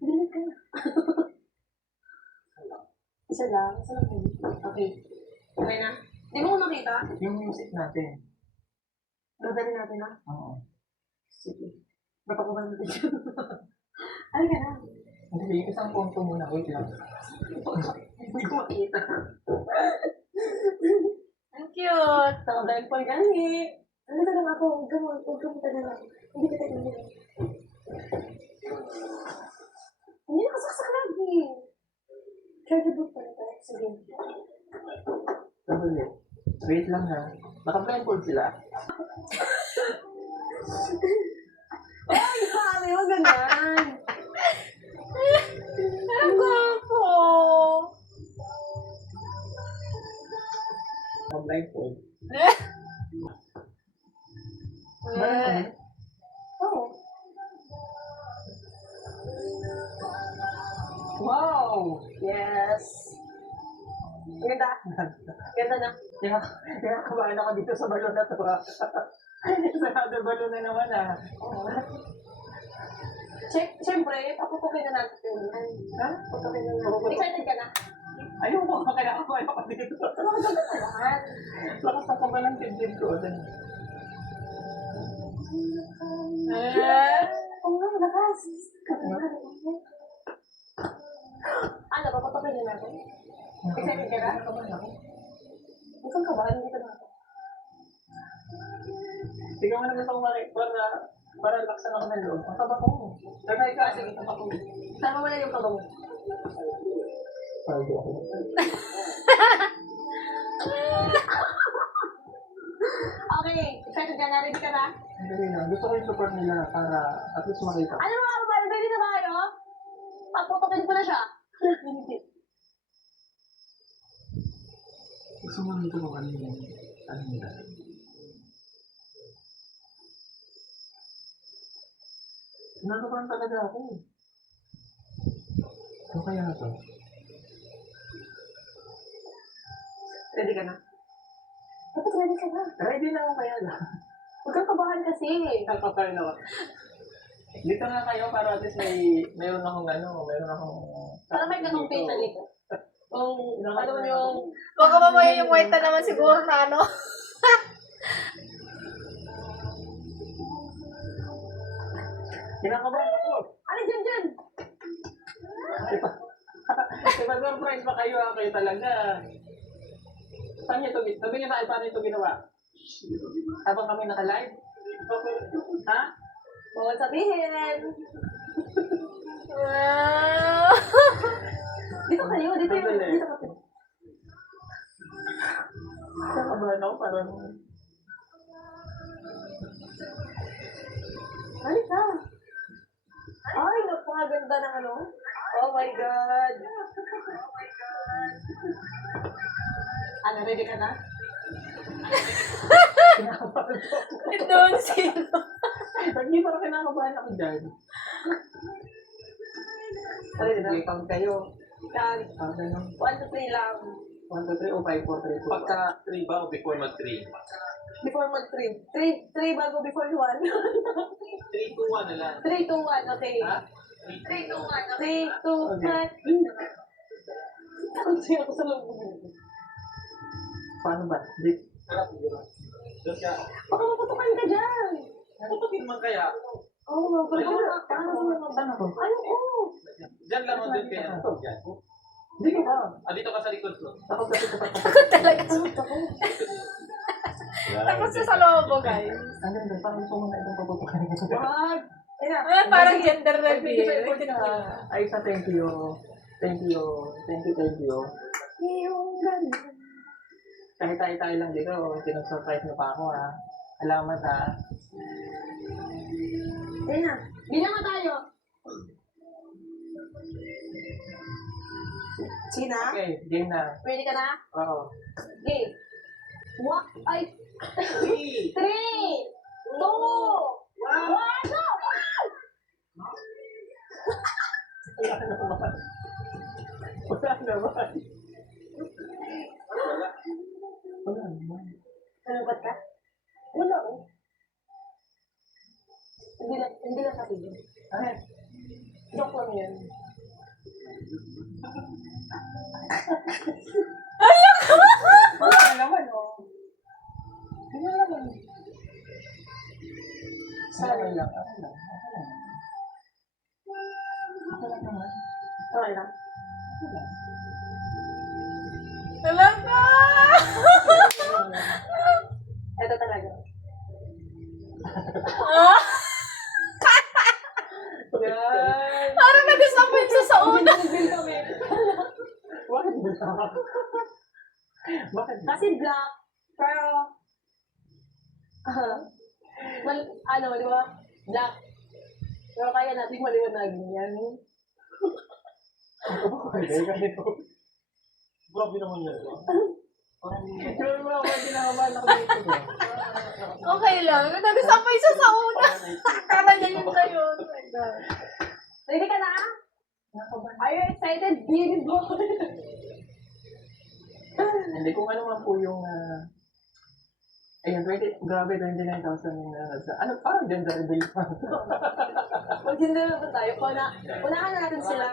bilis ka na. Isa lang. Okay. Okay na. Di mo ko nakita? Yung music natin. Dadali natin na. Oo. Sige. Napakabalan natin siya. Ay, ka na. Hindi, isang punto muna. Wait lang. Hindi ko makita. Ang cute! Nakabalik pa gani. Ano ka lang ako? Huwag ka magtagal. Hindi ka tayo nila. Hindi nakasaksak lagi. Chargeable pa na tayo. Sige. Sabali. Wait lang ha. Naka-blindfold sila. Ay, mami, huwag ganyan. Ang gwapo! Naka-blindfold. Oo. Wow! Yes. Ganda. Ganda na. Kinakabahan ako dito sa balon na to ha. Sarado balon na naman ha. Siyempre, papupukin na natin. Ha? Papupukin na natin. Excited ka na? Ayoko, kinakabahan ako dito. Ano ka ganda ka lahat? Lakas na kaba ng tibdib ko. Oo nga, lakas. Ano, papupukin na natin? Excited ka na? Kinakabahan ako. Huwag kang kabahan dito na ako. Tingnan mo naman ako para laksan ako ng loob. Ang kaba ko. Tagay ka. Sige, tama ko. Tama mo na yung kaba mo. Paldo ako. Okay, excited ka na? Ready ka na? Hindi na. Gusto ko yung support nila para at least makita. Ano mga kabahan? Ready na ba kayo? Papupukin ko na siya. Gusto mo nito kung ano yung ano nila. Nakabahan talaga ako. Ano kaya na to? Ready ka na? Dapat ready ka na. Ready na ako kaya lang. Huwag kang kabahan kasi. Kakapain ako. Dito nga kayo para at least mayroon akong Para may ganong facial dito. Kung ano yung... Baka mamaya yung white na naman siguro na ano. Kinakabahan ako. Ano dyan? Surprise pa kayo ha, kayo talaga. Paano ito? Sabi niyo sa akin, paano ito ginawa? Habang kami naka-live? Ha? Bawal sabihin. Wow! Dito kayo, dito yung... Sandali. Dito kayo. Kinakabahan ako parang... Halika. Ay, napakaganda ng ano. Oh my God. Ano, ready ka na? Kinakabahan ako. Doon sino? Hindi parang kinakabahan ako dyan. Ready na? Sige, count kayo. Yan. Count kayo. 1, 2, 3 lang. 1, 2, 3 o 5, 4, 3, 2. Pagka 3 ba o before mag-3? Before mag-3. 3 bago before 1. 3, 2, 1 na lang. 3, 2, 1. Okay. Ha? 3, 2, 1. Takot siya ako sa loob mo. Paano ba? Di, Sarap yun. Doon ka. Baka maputukan ka dyan. Pupukin man kaya. Oo, oh, pero paano saan ako? Ano ko? Diyan lang ako din kaya. Diyan. Dito ka. Ah, dito ka sa likod ko. Takot kasi kapag Talaga. Takot ako. Tapos sa lobo, guys. Andun doon, parang gusto mo na itong papupukan. Wag. Ayan. Ah, parang gender Thank you sa reveal. effort ka. Aisa, thank you. Thank you. Thank you, thank you. Yung ganun. Kahit tayo lang dito, sinag-surprise mo pa ako ha. Salamat ha. Ayun na. Bilang nga tayo. Sina? Okay, game na. Ready ka na? Oo. Game. What? Ay. 3, 2, 1, go! Wala naman. Wala naman. Wala naman. Nalubat ka? Wala oh. Hindi lang sabi yun. Ay, Joke lang yun. Wala naman oh. wala naman. Okay lang, okay lang. Okay lang naman. Okay lang. Talaga! Ito talaga. Yan. Parang nag-disappoint siya sa una. Bill kami. Bakit ba? Bakit ba? Kasi black, pero, ano, di ba? Black. Pero kaya natin maliwanagin yan. Pwede, ganito. Grabe naman yan. Pero mo ako, kinakabahan ako dito. Okay lang. Nag-disappoint siya sa una. Akala niya yun na yun. Oh my God. Ready ka na? Are you excited? Baby boy! Hindi, kung ano man po yung, ayun, grabe, 29,000 yung, ano, parang gender reveal pa. Mag-gender na ba tayo? Unahan na natin sila.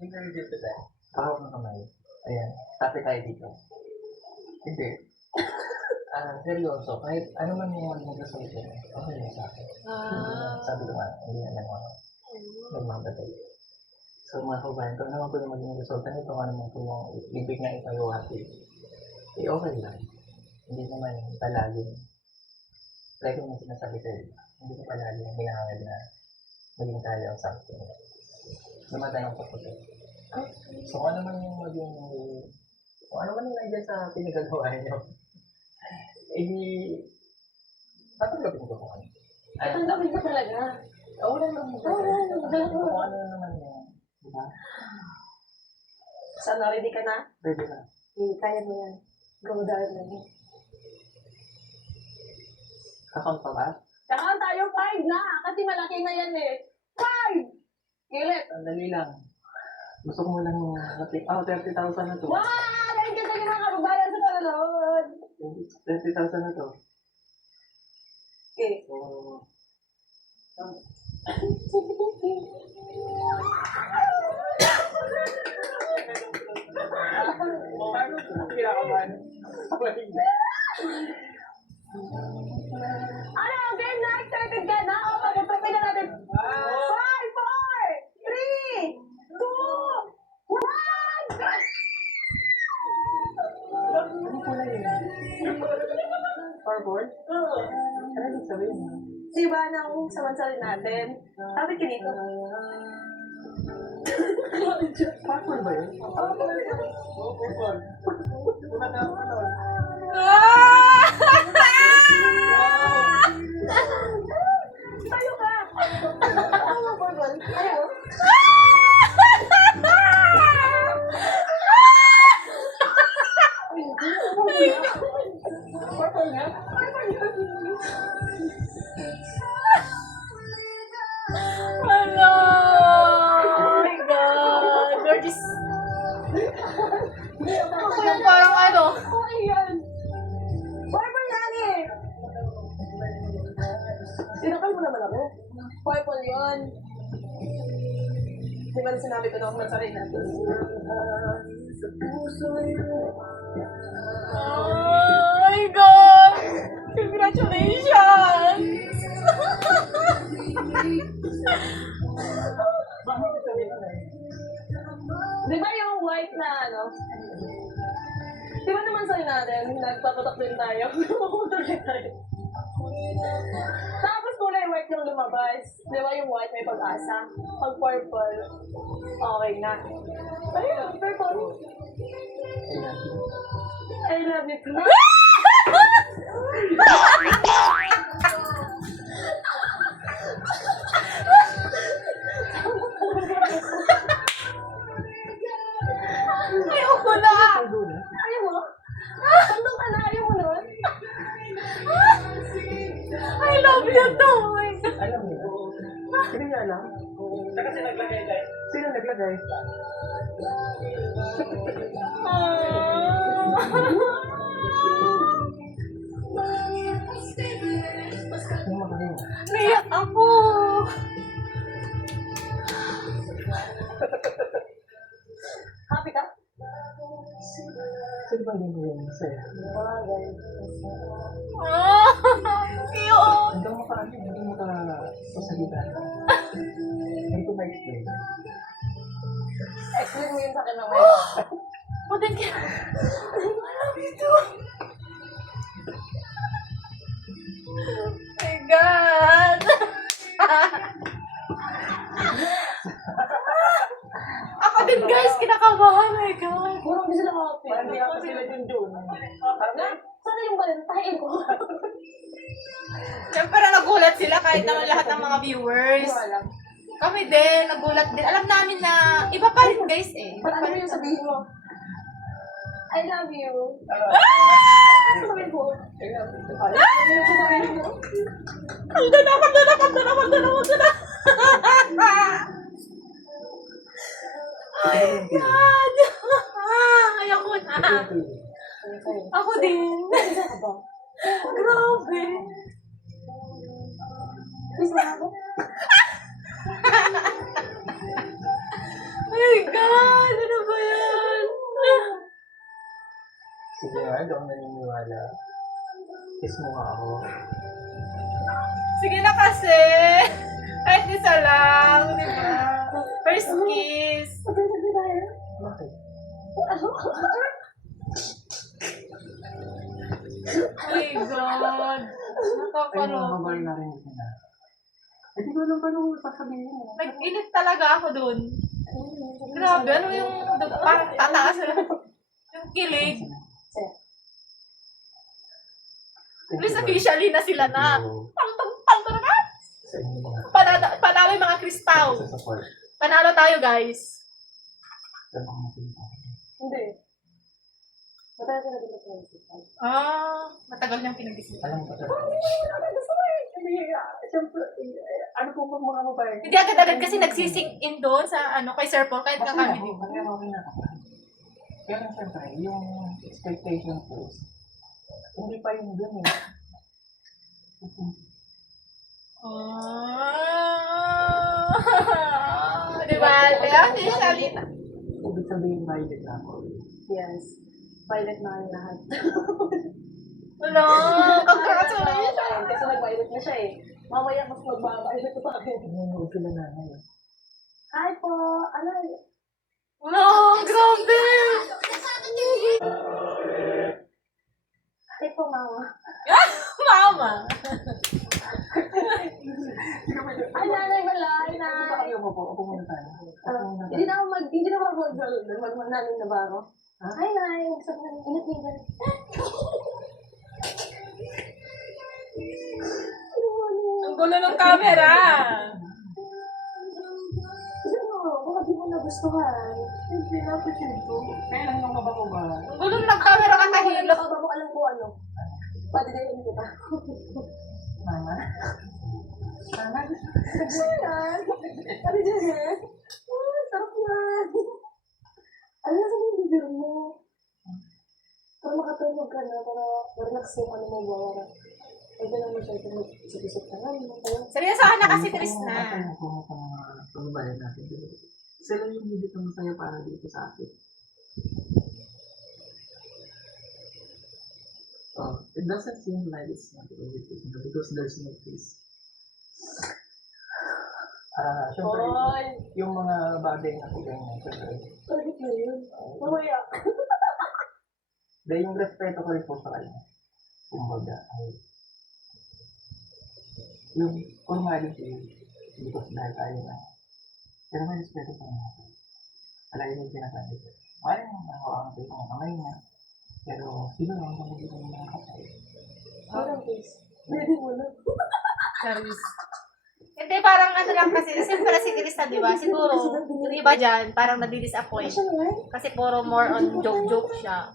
Gender reveal pa tayo. Pahawak ng kamay. Ayan, tapi tayo dito. Hindi. Seryoso, kahit ano man yung maging result yun, okay lang sa akin. Sabi ko nga, hindi naman ako nagmabatay. So mga kabayan, kung naman po yung maging result nito, kung ano man po yung ibig nga ipayuhati, eh okay lang. Hindi naman palaging, like yung sinasabi sa'yo, hindi ko palaging hinahangad na maging tayo ang something. Dumatanong ko po ito. So kung ano man yung maging, kung ano man yung nandiyan sa pinagagawa niyo, eh di, tatanggapin ko kung ano. Ay, Tanggapin ko talaga. wala naman mo. Kung ano naman yun. Diba? Sana, ready ka na? Pwede na. Kaya mo yan. Go darling. Kakount pa ba? Saka tayo 5 na, kasi malaki na yan eh. 5! Kilit! Sandali lang. Gusto ko lang 30,000 na to. Wow! Thank you sa mga kababayan sa panonood. 30,000 na to. Okay. So, Ano? Game na? Excited ka na? O, pag-prepare na natin. 5, 4, 3, 2, 1! ano pala yun? Powerboard? Ano yung sabihin? Diba nang samansalin natin? Sabi ka dito. Powerboard ba yun? Tayo ka! Ano ba ba? Tayo? Purple nga? Hello! Oh my God! Gorgeous! Ako yung parang ano. Okay yan. Purple yan eh. Sinakal mo naman ako. Purple yun. Di ba sinabi ko na ako masarin natin? Sa puso yun. Oh my God! Congratulations! Di ba yung white na ano? Di ba naman sa'yo natin, nagpapatok din tayo. Nagpapatok din tayo. Tapos kulay white yung lumabas. Di ba yung white may pag-asa? Pag purple, okay na. Ayun, purple. I love you too. Ayoko na! Ayaw mo? Ano ka na? Ayaw mo nun? I love you too! Alam niyo. Hindi niya alam. Kasi naglagay tayo. Sino naglagay? Yung magaling. Naiyak ako! Happy ka? Sino ba hindi mo yun sa'yo? Cute! Hindi mo ka sasalita. Hindi ko ma-explain. Explain mo yun sa akin naman. Oh, thank you. I love you too. My God! Ako din guys, kinakabahan. My God. Puro hindi sila happy. Parang hindi ako sila dun dun. Na? Sana yung balantayin ko. Siyempre nagulat sila kahit naman lahat ng mga viewers. Hindi ko alam. Kami din, nagulat din. Alam namin na iba pa rin guys eh. Ba't ano yung sabihin mo? I love you. Ano sabihin ko? Ano yung sabihin mo? Kaldo na, kaldo na, kaldo na, kaldo na, kaldo na. Ay, God! Ayoko na. Ako din. Isa ka ba? Grabe. Miss mo ako? My God! Ano ba yan? Sige nga, hindi ako naniniwala. Kiss mo nga ako. Sige na kasi. Kahit isa lang, di ba? First kiss. Maganda tayo. Bakit? My God. Ay, mga Nakakalo. babae na rin ito na. Hindi ko alam paano sasabihin mo. Nag-init talaga ako dun. Grabe, ano yung parang tataas na yung kilig. Please officially na sila na. Pang na. Sa inyo mga Panalo yung mga kristaw. sa support. Panalo tayo guys. Sa mga pinta. Hindi. Matagal ka na dito sa Matagal niyang pinag-isip. Alam mo ba talaga? Siyempre, ano po pag mga babae? Hindi agad-agad kasi nagsising in doon sa ano kay Sir Paul kahit nga kami di ba? Okay na ako. Pero siyempre, yung expectation ko, hindi pa yun dun eh. Di ba? Kaya officially na. Ibig sabihin, violet na ako. Yes. Violet na ang lahat. Wala, congratulations! Kasi nag-violet na siya eh. Mamaya mas mag-violet pa akin. Nanonood sila na ngayon. Hi po! Ano? Wala, grabe! Hi po, mama. Mama! Ay, nanay wala. Ay, nanay. Upo muna tayo. Hindi na ako mag-nanay na ba ako? Hi, nanay. Sabi na, ingat-ingat. Ang gulo ng camera! Baka di mo nagustuhan. Hindi na po siya ito. Kaya lang yung mabango ba? Ang gulo ng camera kakahilo. Baka mo alam ko ano. Pwede na yun kita. Mama? Mama? Nagsayan. Ano dyan? Sarap yan. Ano na sa mga bibiro mo? Para makatulog ka na, para relax yung ano mo ba? Pwede na mo siya ito mag-isip-isip ka na. Seryosohan na kasi Tris na. Kung pagbabayan natin dito. Sila yung hindi ko masaya para dito sa akin. It doesn't seem like it's not really because there's no peace. Siyempre, Hoy! yung mga bagay na ko ganyan, siyempre. Pagit na yun. Mamaya. Dahil yung respeto ko rin po sa kanya. Kumbaga, ay, yung formality, because dahil tayo na, pero may respeto pa rin ako. Palagi yung pinapalit. Kaya naman ako ang tayo ng kamay niya. Pero sino lang kung hindi ko mga kapay. Parang taste. Pwede mo na. Charis. Hindi, parang ano lang kasi, siyempre si Krista, di ba? Siguro, yung iba dyan, parang nadi-disappoint. Siya na Kasi puro more on joke-joke siya.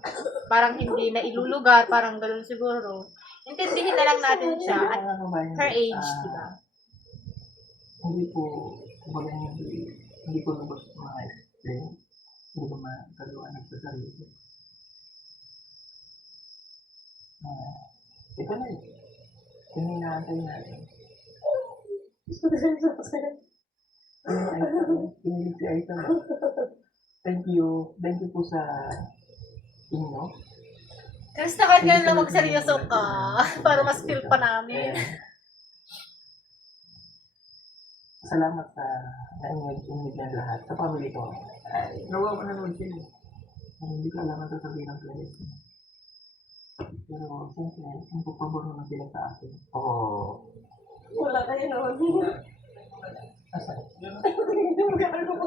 Parang hindi na ilulugar, parang gano'n siguro. Intindihin na lang natin siya at Mga kabayan, her age, di ba? Hindi po, kumbaga hindi ko lubos ma-explain. Hindi ko makagawa sa sarili. Ito na yun. Hininaantay natin. Gusto ko rin sa kasi. Pinilig si Aita. Thank you. Thank you po sa inyo. Krista, kahit ganun lang magseryoso ka, para mas feel pa namin. Salamat sa nainig ng lahat. Sa family ko. Ay, nawa ko nanood sila. Hindi ko alam ang sasabihin ng playlist. Pero, siyempre, ang pagpabor naman sila sa akin. Oo. Wala kayo noon. Asa? Hindi mo gano'n ko.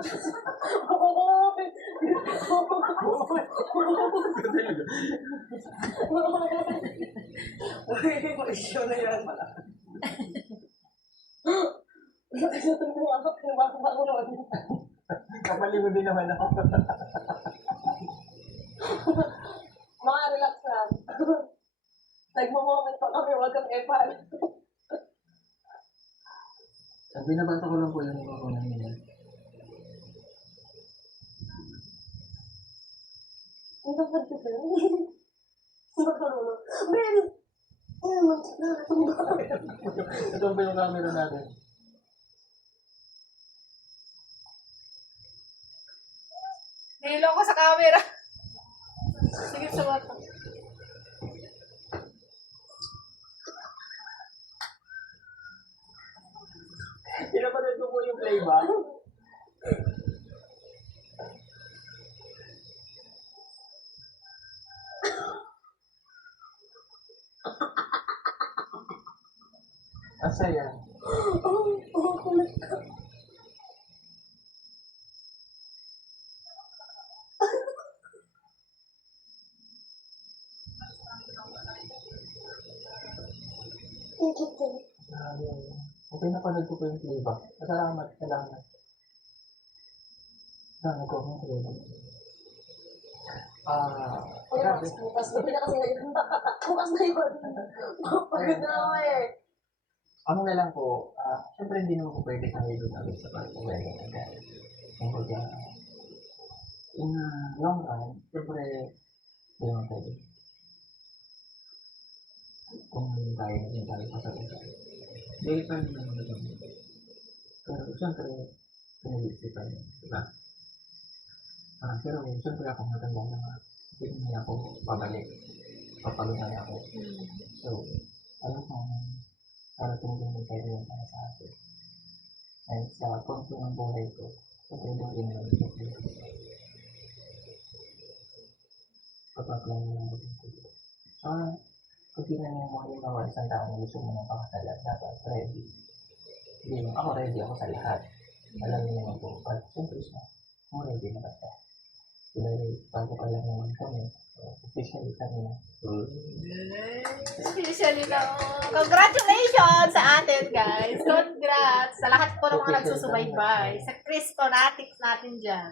Okay, ma-issue na yan. Kasi tumuha ako, kinuha ko noon. Kapaligo din naman ako. Mga relax lang. Nagmo-moment pa kami, wag kang epal. Binabasa ko lang po yung mga kunan nila. Ang dapat ko ba? Ben! Ito ba yung camera natin? Nilo ko sa camera. Sige, sumat. Pinapanood ko po yung playback. Ang saya. Kulit ka. Thank you, thank you. Kung pinapanood ko po yung playback, salamat. Salamat ko yung playback. Grabe. Bukas na kasi ngayon. Bukas na yun. Pagod na ako eh. Ano na lang po, syempre hindi naman po pwede tayo doon agad sa pag-uwi agad. Kumbaga, in long run, syempre, hindi naman pwede. Kung tayo pa sa ulit. Hindi pa rin naman naman. Pero syempre, pinag-iisipan yun, diba? Pero syempre ako matanda na hindi na ako pabalik. Papalunan ako. So, alam ko, parating din yung pwede yung para sa akin. At sa punto ng buhay ko, pwede din naman ito. Kapag lang yung magiging ko. So, kung tinanong mo yung mga isang tao na gusto mo ng pakasalan, dapat ready. Hindi lang ako ready ako sa lahat. Alam niyo naman po, but siyempre siya, kung ready na ba siya? Dahil bago pa lang naman kami, officially kami na. Especially na. Congratulations sa atin, guys. Congrats sa lahat po ng mga nagsusubaybay. Sa Chris Fanatics natin dyan.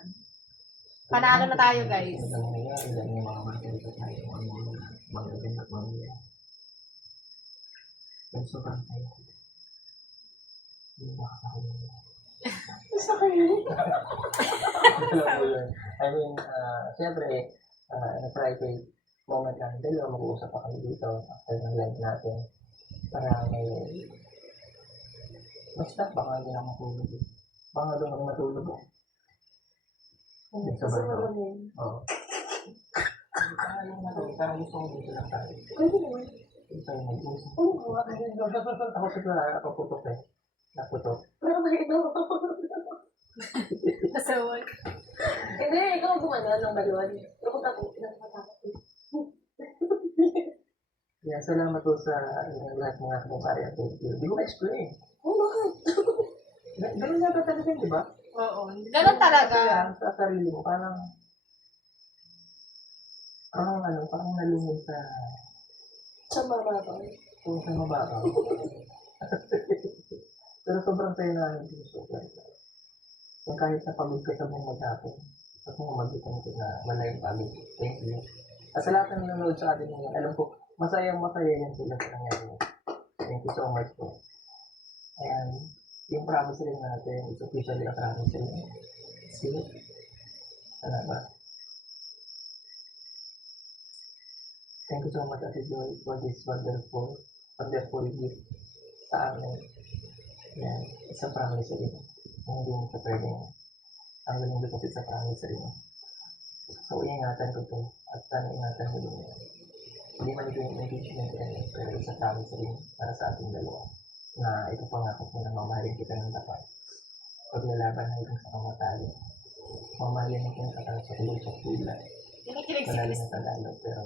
Panalo na tayo, guys. Ilang nangyayari, ilang yung mga magkakita tayo, mga event at mga nangyayari. Pero sobrang tayo. Hindi nakakahulog. Gusto ko yun. Alam mo yun. I mean, siyempre, na-private moment lang. Dalawa mag-uusap pa kami dito after ng live natin. Para may... Basta, baka hindi na matulog. Baka doon ako matulog. Kasi Sabay ko. marunong. Oo. Parang gusto ko dito lang tayo. Pwede naman. Dito tayo mag-uusap. Oo, kumakain ka. Ako siguro, ako putok eh. Naputok. Pero makita mo. Nasaway. Hindi, ikaw gumano ng baliwan. Ako tapos, nakatakot. Kaya salamat po sa lahat ng aking kaya. Thank you. Hindi ko ma-explain. Oh, bakit? Ganun nga ba talaga, di ba? Oo. Ganun talaga. Kaya sa sarili mo, parang nalungin sa Siya mababaw. Kung sa mababaw. Pero sobrang saya na yung puso ko. Kung kahit napagod ka sa buong maghapon, at mga magitan ko na wala yung pagod. Thank you. At sa lahat ng nanonood sa atin ngayon, alam ko, masayang-masaya yan sila sa nangyari. Thank you so much po. And yung promise rin natin, it's officially a promise rin. See? Sana ba? Thank you so much, Ate Joy, for this wonderful gift sa amin. Yan, it's a promise rin. Hindi mo siya pwedeng ang galing kasi sa promise rin. So, iingatan ko to. At sana ingatan ko din. Hindi man ito yung engagement rin, pero it's a promise rin para sa ating dalawa. Na ito pangako ko na mamahalin kita ng dapat. Paglalaban hanggang sa kamatalo. Mamahalin natin sa kalsakulog sa pula. Kinikilig si Malalim Chris. na Tagalog, pero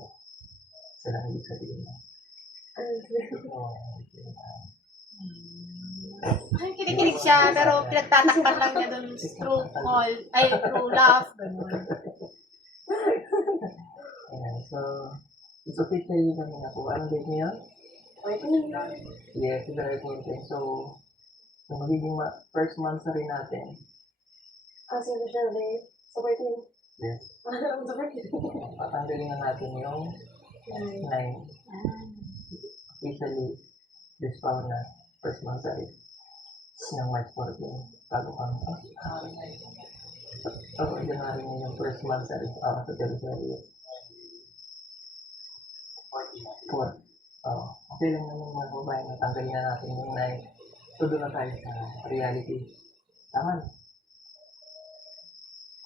sila ang ibig sabihin na. Ay, kinikilig siya, pero pinagtatakpan lang niya dun through call, ay, through laugh, ganun. Ayan, so, it's officially kami na po. Anong date niya? Yes, February 14. So, yung magiging first month na rin natin. Kasi siya day. Sa birthday. Yes. Sa birthday. Patanggalin na natin yung 9. Officially, this power na first month sa rin. Ng March 14. Bago kang so, January na yung first month sa rin. Sa Jerusalem. 4. Okay lang naman mga babae na tanggalin na natin yung 9. So, doon na tayo sa reality. Tama.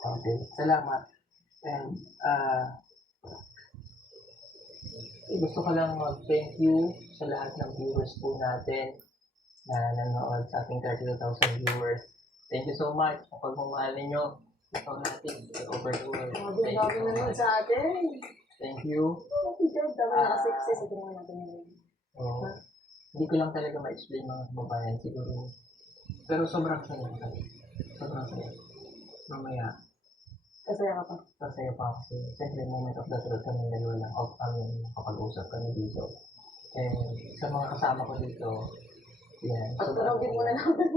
Okay. Salamat. And, gusto ko lang mag-thank you sa lahat ng viewers po natin na nanonood sa ating 32,000 viewers. Thank you so much sa pagmamahal ninyo. Ito natin over the world. Thank you so much. Sa atin. Thank you. Dami na kasi sa tingin natin yun. Hindi ko lang talaga ma-explain mga kababayan siguro. Pero sobrang saya ko. Sobrang saya. Mamaya, Kasaya ka pa. masaya pa ako kasi siyempre moment of the truth kami dalawa lang off kami kapag-usap kami dito. And sa mga kasama ko dito, yan. At tulogin mo na namin.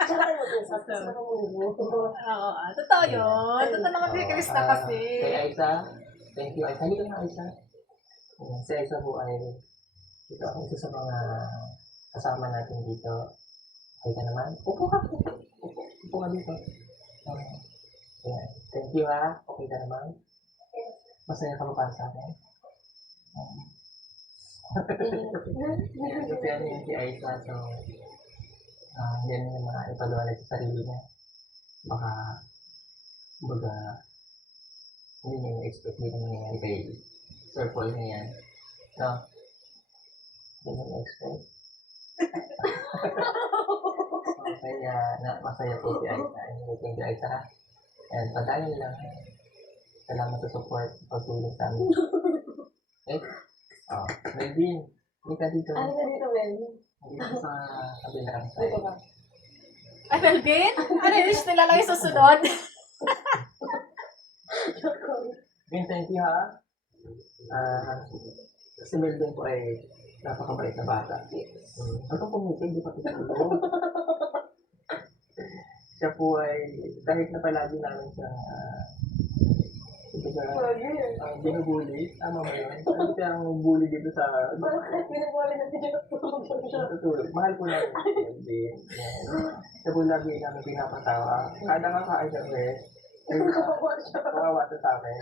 Tsaka tayo mag-usap. Sa kamuli mo. Oo, totoo yun. Totoo naman kay Krista kasi. Kay Aiza, thank you. Aiza, halika na Aiza. Yan, si Aiza po ay ito ako isa sa mga kasama natin dito. Ay ka naman. Upo ka. Upo ka dito. Yan. Thank you ha. Okay ka naman. Masaya ka ba para sa akin? Kaya niya si Aiza. So, yan yung mga ipagawa sa sarili niya. Baka, hindi niya i-expect dito nangyayari kay Sir Paul na yan. No? Hindi niya i-expect. Kaya masaya po si Aiza. Thank you Aiza ha. And padayon lang. Salamat sa support, pagtulong sa amin. Okay? Melvin, hindi ka dito. Ano ka dito, Ben? Dito sa kabilang Dito side. ka. Ay, Melvin? Ano yung wish nila lang yung susunod? Vin, thank you ha. Si Melvin po ay napakabait na bata. Ano pumitin, di pa tutulong. Siya po ay, kahit na palagi namin siya, ang binubuli, tama ba yun? Ano siya ang bully dito sa, Pinagwala na siya. tutulog. Mahal po namin si Melvin. Yan. Siya po lagi namin pinapatawa. Kada nga kain siya, kawawa siya sa amin.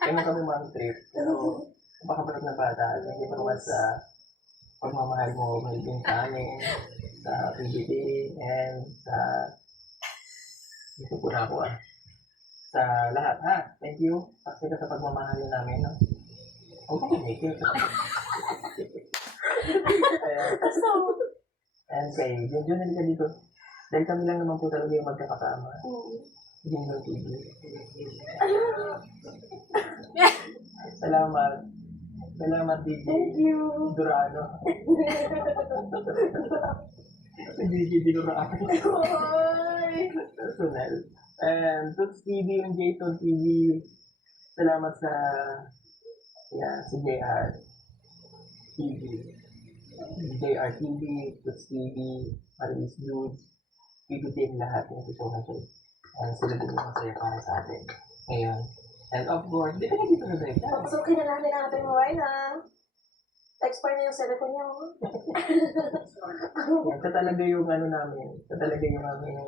Kaya kami mga trip. Pero, napakabalat na bata. Thank you so much sa pagmamahal mo, Melvin, sa amin, sa PBT, and sa ito po na ako sa lahat ha. Thank you. Kasi ka sa pagmamahal namin. No? Huwag ko kumikil. And kay Junjun, halika dito. Dahil kami lang naman po talaga yung magkakasama. Junjun TV. Salamat. Salamat, DJ. Thank you. Durano. Si DJ Durano. Personal. And Toots TV and Jason TV. Salamat sa Yeah, si JR TV. JR TV, Puts TV, Maris Dudes, PBTM lahat yung gusto na siya. And sila din yung masaya para sa atin. Ngayon. And of course, di ka na dito na dahil. Papasukin na natin ang ating Morena. Expire na yung cellphone niya. Oh. Ito talaga yung ano namin. Ito talaga yung aming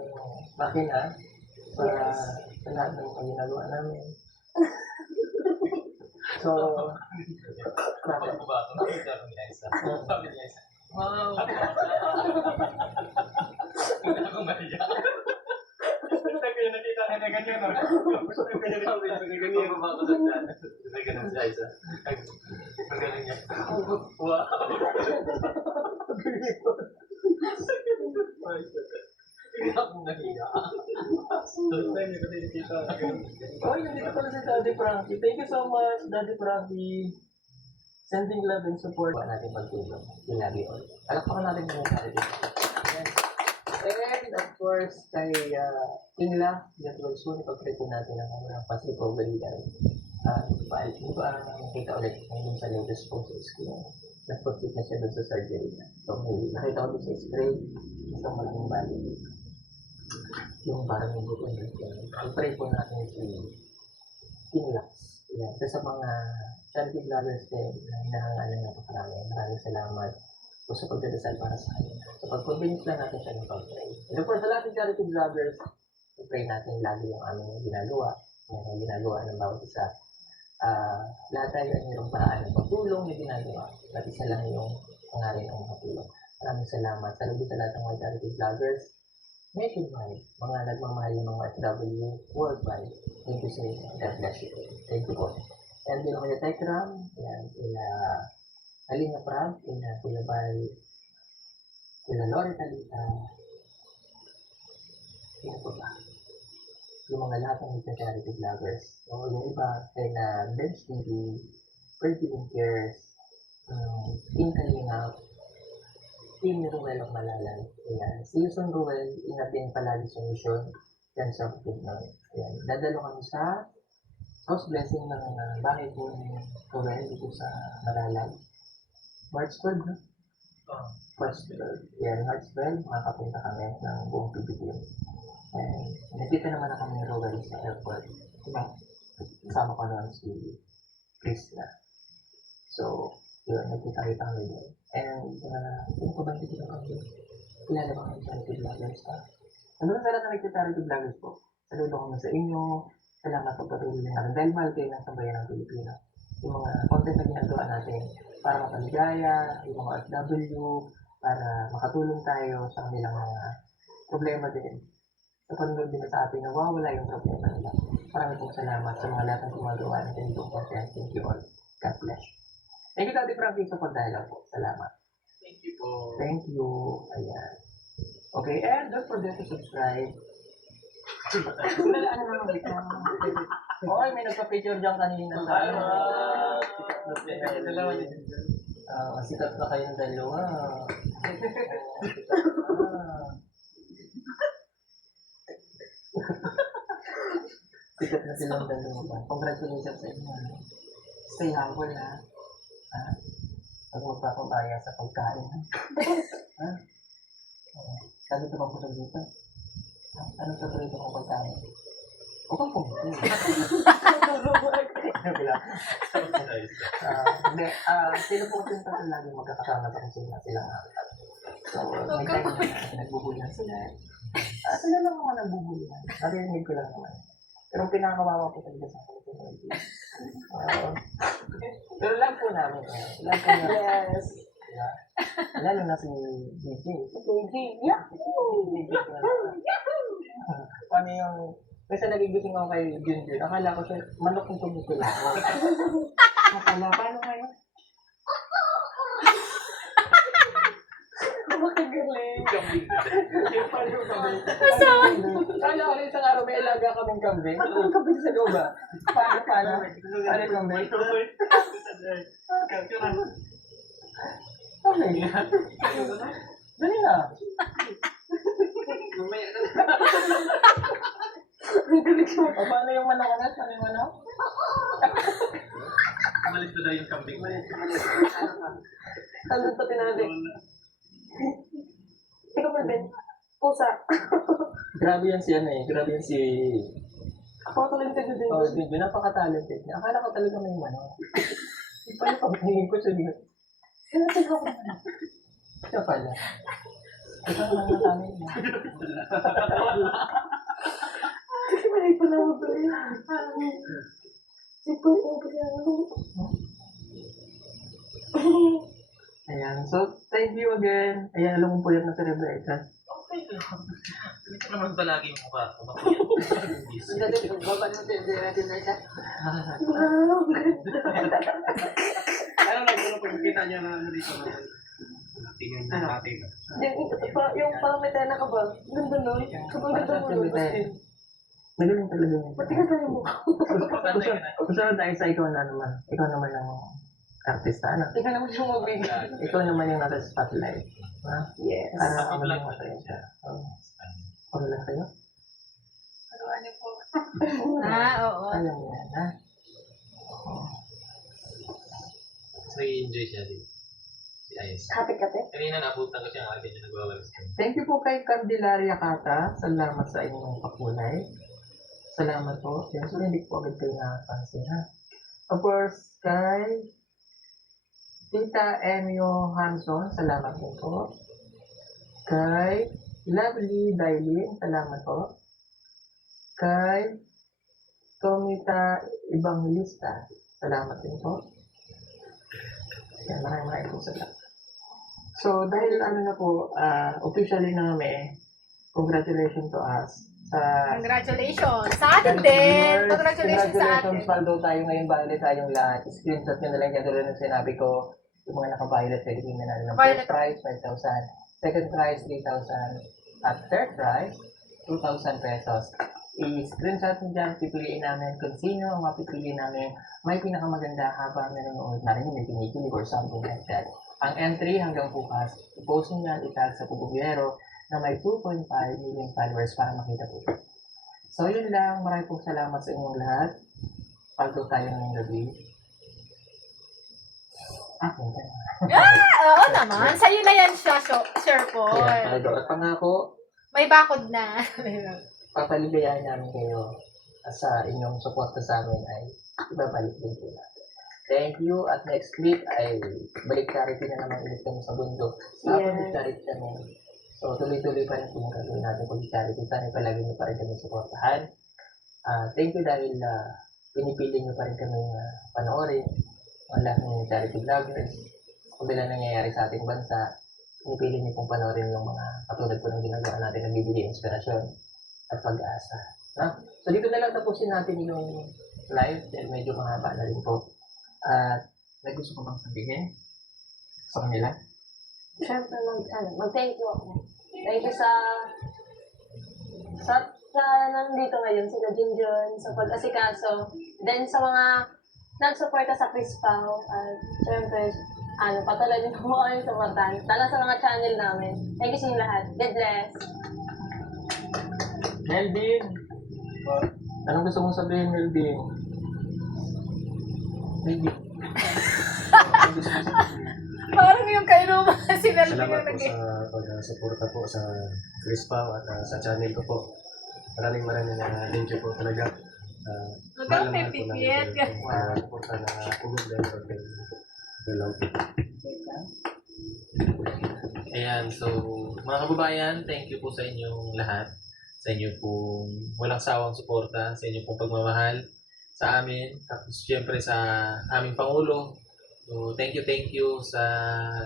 makina para sa lahat ng ginagawa namin. So, Kapag bakit? ba ako, nakita ko ni Isa. Sabi ni Isa, wow! Hindi ako maiyak. Gusto ko yung nakita na ganyan. Gusto ko yung nakita na ganyan. Ba ako doon dyan? Sabi ka ng Isa. Ang galing niya. Wow! Hindi ako nahiya. First time niya kasi nakita na ganyan. Oy, nandito pala si Daddy Frankie. Thank you so much, Daddy Frankie. Sending love and support. Huwag natin magtulong. We love you all. Alakpakan natin mga charity. And of course, kay Ingla, that will soon ipag-pray po natin ang kanyang Pacific Ovarian. Hindi ko nakita ulit ngayon sa latest post sa screen. Nag-proceed na siya doon sa surgery niya. So, may nakita ko doon sa screen, isang malaking bali. Yung parang yung buto niya. I-pray po natin si Inglax. Yan. So, sa mga charity vloggers din na hinahangalan natin maraming salamat po sa pagdadasal para sa kanya. So, pag-convince lang natin siya ng pag-pray. And of course, sa lahat ng charity vloggers, i-pray natin lagi yung aming ginagawa. Yung ginagawa ng bawat isa. Lahat tayo ay mayroong paraan ng pagtulong na ginagawa. At isa lang yung pangalan ng makatulong. Maraming salamat. Salamat sa lahat ng mga charity vloggers nationwide, mga nagmamahal ng mga FW worldwide. Thank you sa inyo. God bless you. Thank you po. And yun kaya Tekram, yan, ila Alina Prab, ila Kuya Bal, ila Lore Talita, sino po ba? Yung mga lahat ng charity vloggers. O yung iba, kay na Bench TV, Pretty Cares, Team Kalingap, Team Ruel of Malalan. Ayan. Si Yuson Ruel, ingat din palagi sa mission. Yan sa Bukidnon. Ayan. Dadalo kami sa house blessing ng bahay po ni Ruel dito sa Malalan. March 12, no? March 12. Yan, March 12, makakapunta kami ng buong PBTM. And nakita naman na kami ni Ruel sa airport. Diba? Kasama ko noon si Chris na. So, yun, nagkita-kita kami doon. And, yung kubanti ko kami, kilala ba kami charity vloggers pa? Ano sa lahat na nagka-charity vloggers po? Saludo kami sa inyo, salamat po patuloy natin dahil mahal kayo ng sambayan ng Pilipino. Yung mga content na ginagawa natin para mapaligaya, yung mga FW, para makatulong tayo sa kanilang mga problema din. Sa panunod din sa atin na wala yung problema nila. Maraming pong salamat sa mga lahat ng gumagawa natin itong content. Thank you all. God bless you. Thank you, Daddy Frankie, sa pagdalaw po. Salamat. Thank you po. Thank you. Ayan. Okay, and don't forget to subscribe. Ano naman dito? Okay, may nagpa-picture dyan kanina sa ano. Sikat na kayong dalawa. Sikat na silang dalawa. Congratulations sa inyo. Stay humble, ha? Huwag magpapabaya sa pagkain. Ha? Sabi ito bang kusog dito? Ano sa paborito mong pagkain? Huwag kang pumunti. Hindi, sila po yung tatlo lagi magkakasama sa kusina silang So, may time na nagbubulihan sila. Sila lang mga nagbubulihan. Narinig ko lang naman. Pero ang pinakakawawa po talaga sa akin. Pero lang po namin. Lang po namin. Yes. Yeah. Lalo na si DJ. DJ, yeah. Paano yung... Kasi nagigising ako kay Ginger. Akala ko siya, manok yung tumutula ako. Akala, paano ngayon? Makagaling. Paano yung kambing? Akala ko rin isang araw may alaga kaming kambing. Ang kambing sa loob ah. Paano? Ano yung kambing? Kambing? Dali na. O, paano yung manok ulit? Paano yung manok? Malis Ito daw yung kambing mo. Ano to tinabi? Ikaw mo, Ben. Pusa. Grabe yan si grabe yan si... Ako talagang din. Oh, Binjo, napaka-talented niya. Akala ko talaga may Paano pag hingin ko siya dito? Tingnan ko. Siya pala. Ito ang mga tamin niya. Kasi may pala ako ba yun? Si Paul yung kasi ako. Ayan. So, thank you again. Ayan, alam mo po yan na si Rebecca. Okay lang. Hindi ko naman palagi yung mukha ko. Wow, ganda. Ano lang, ano pag kita niya na ano dito. Tingnan niya natin. Yung parang may tena ka ba? Ganda nun. Sobrang ganda mo nun. Magaling talaga yun. Matigas na yung mukha. Gusto na tayo sa ikaw na naman. Ikaw naman ang artista. Ano? Ikaw naman yung mabigay. Ikaw naman yung nasa spotlight. Ha? Yes. Para Ako maging lang. masaya siya. Ano lang sa'yo? Oo. Alam mo yan, ha? Mas nag-i-enjoy siya dito. Si Ayes. Kate-kate. Kanina nabutan ko siya ang akin yung nagwawalis ko. Thank you po kay Candelaria Kata. Salamat sa inyong pakulay. Salamat po. Siyempre, hindi ko agad kayo nakapansin, ha? Of course, kay Tita Emio Hanson. Salamat din po. Kay Lovely Dailin. Salamat po. Kay Tomita Evangelista. Salamat din po. Yan, maraming po salamat. So, dahil ano na po, officially na kami, congratulations to us sa Congratulations sa atin din. Congratulations sa atin. Congratulations, Paldo, tayo ngayon, violet tayong lahat. Screenshot nyo na lang yan, tulad ng sinabi ko, yung mga naka-violet, pwede tingnan natin ng Violet. first prize, 5,000, second prize, 3,000, at third prize, 2,000 pesos. I-screenshot nyo dyan, pipiliin namin kung sino ang mapipili namin may pinakamaganda habang nanonood na rin may pinipili or something like that. Ang entry hanggang bukas, i-post nyo yan, itag sa Pubugyero na may 2.5 million followers para makita po. So yun lang, maraming pong salamat sa inyong lahat. Paldo tayo ngayong gabi. Ganda. Oo naman. Sa'yo na yan siya, Sir Paul. Kaya Paldo, at pangako, May bakod na. papaligayahin namin kayo at sa inyong suporta sa amin ay ibabalik din po natin. Thank you. At next week ay balik charity na naman ulit kami sa bundok. Sa Yes. balik charity kami. So tuloy-tuloy pa rin po yung gagawin natin balik charity. Sana palagi nyo pa rin kami suportahan. Thank you dahil pinipili nyo pa rin kami panoorin. Ang lahat ng charity vloggers. Kung bilang nangyayari sa ating bansa, pinipili nyo pong panoorin yung mga katulad po ng ginagawa natin na bibili inspirasyon at pag-asa. So dito na lang tapusin natin yung live dahil medyo mahaba na rin po. At may gusto ko bang sabihin sa kanila? Siyempre, mag-thank you ako. Thank you sa nandito ngayon, sila Junjun, sa pag-asikaso. Then sa mga nagsuporta sa Chris Pao. At siyempre, patuloy din po kami suportahan. Lalo sa mga channel namin. Thank you sa inyo lahat. God bless. Melvin! Anong gusto mong sabihin, Melvin? Melvin. Anong gusto mong sabihin? Parang yung kainuman si Melvin Salamat yung po sa pag-suporta po sa Chris Pao at sa channel ko po. Maraming thank you po talaga. Huwag kang Mahal na mahal po namin pipikit. kayo. Po sana pugod din sa Hello. Ayan, so mga kababayan, thank you po sa inyong lahat. Sa inyo pong walang sawang suporta, sa inyo pong pagmamahal sa amin. Tapos syempre sa aming Pangulo. So thank you sa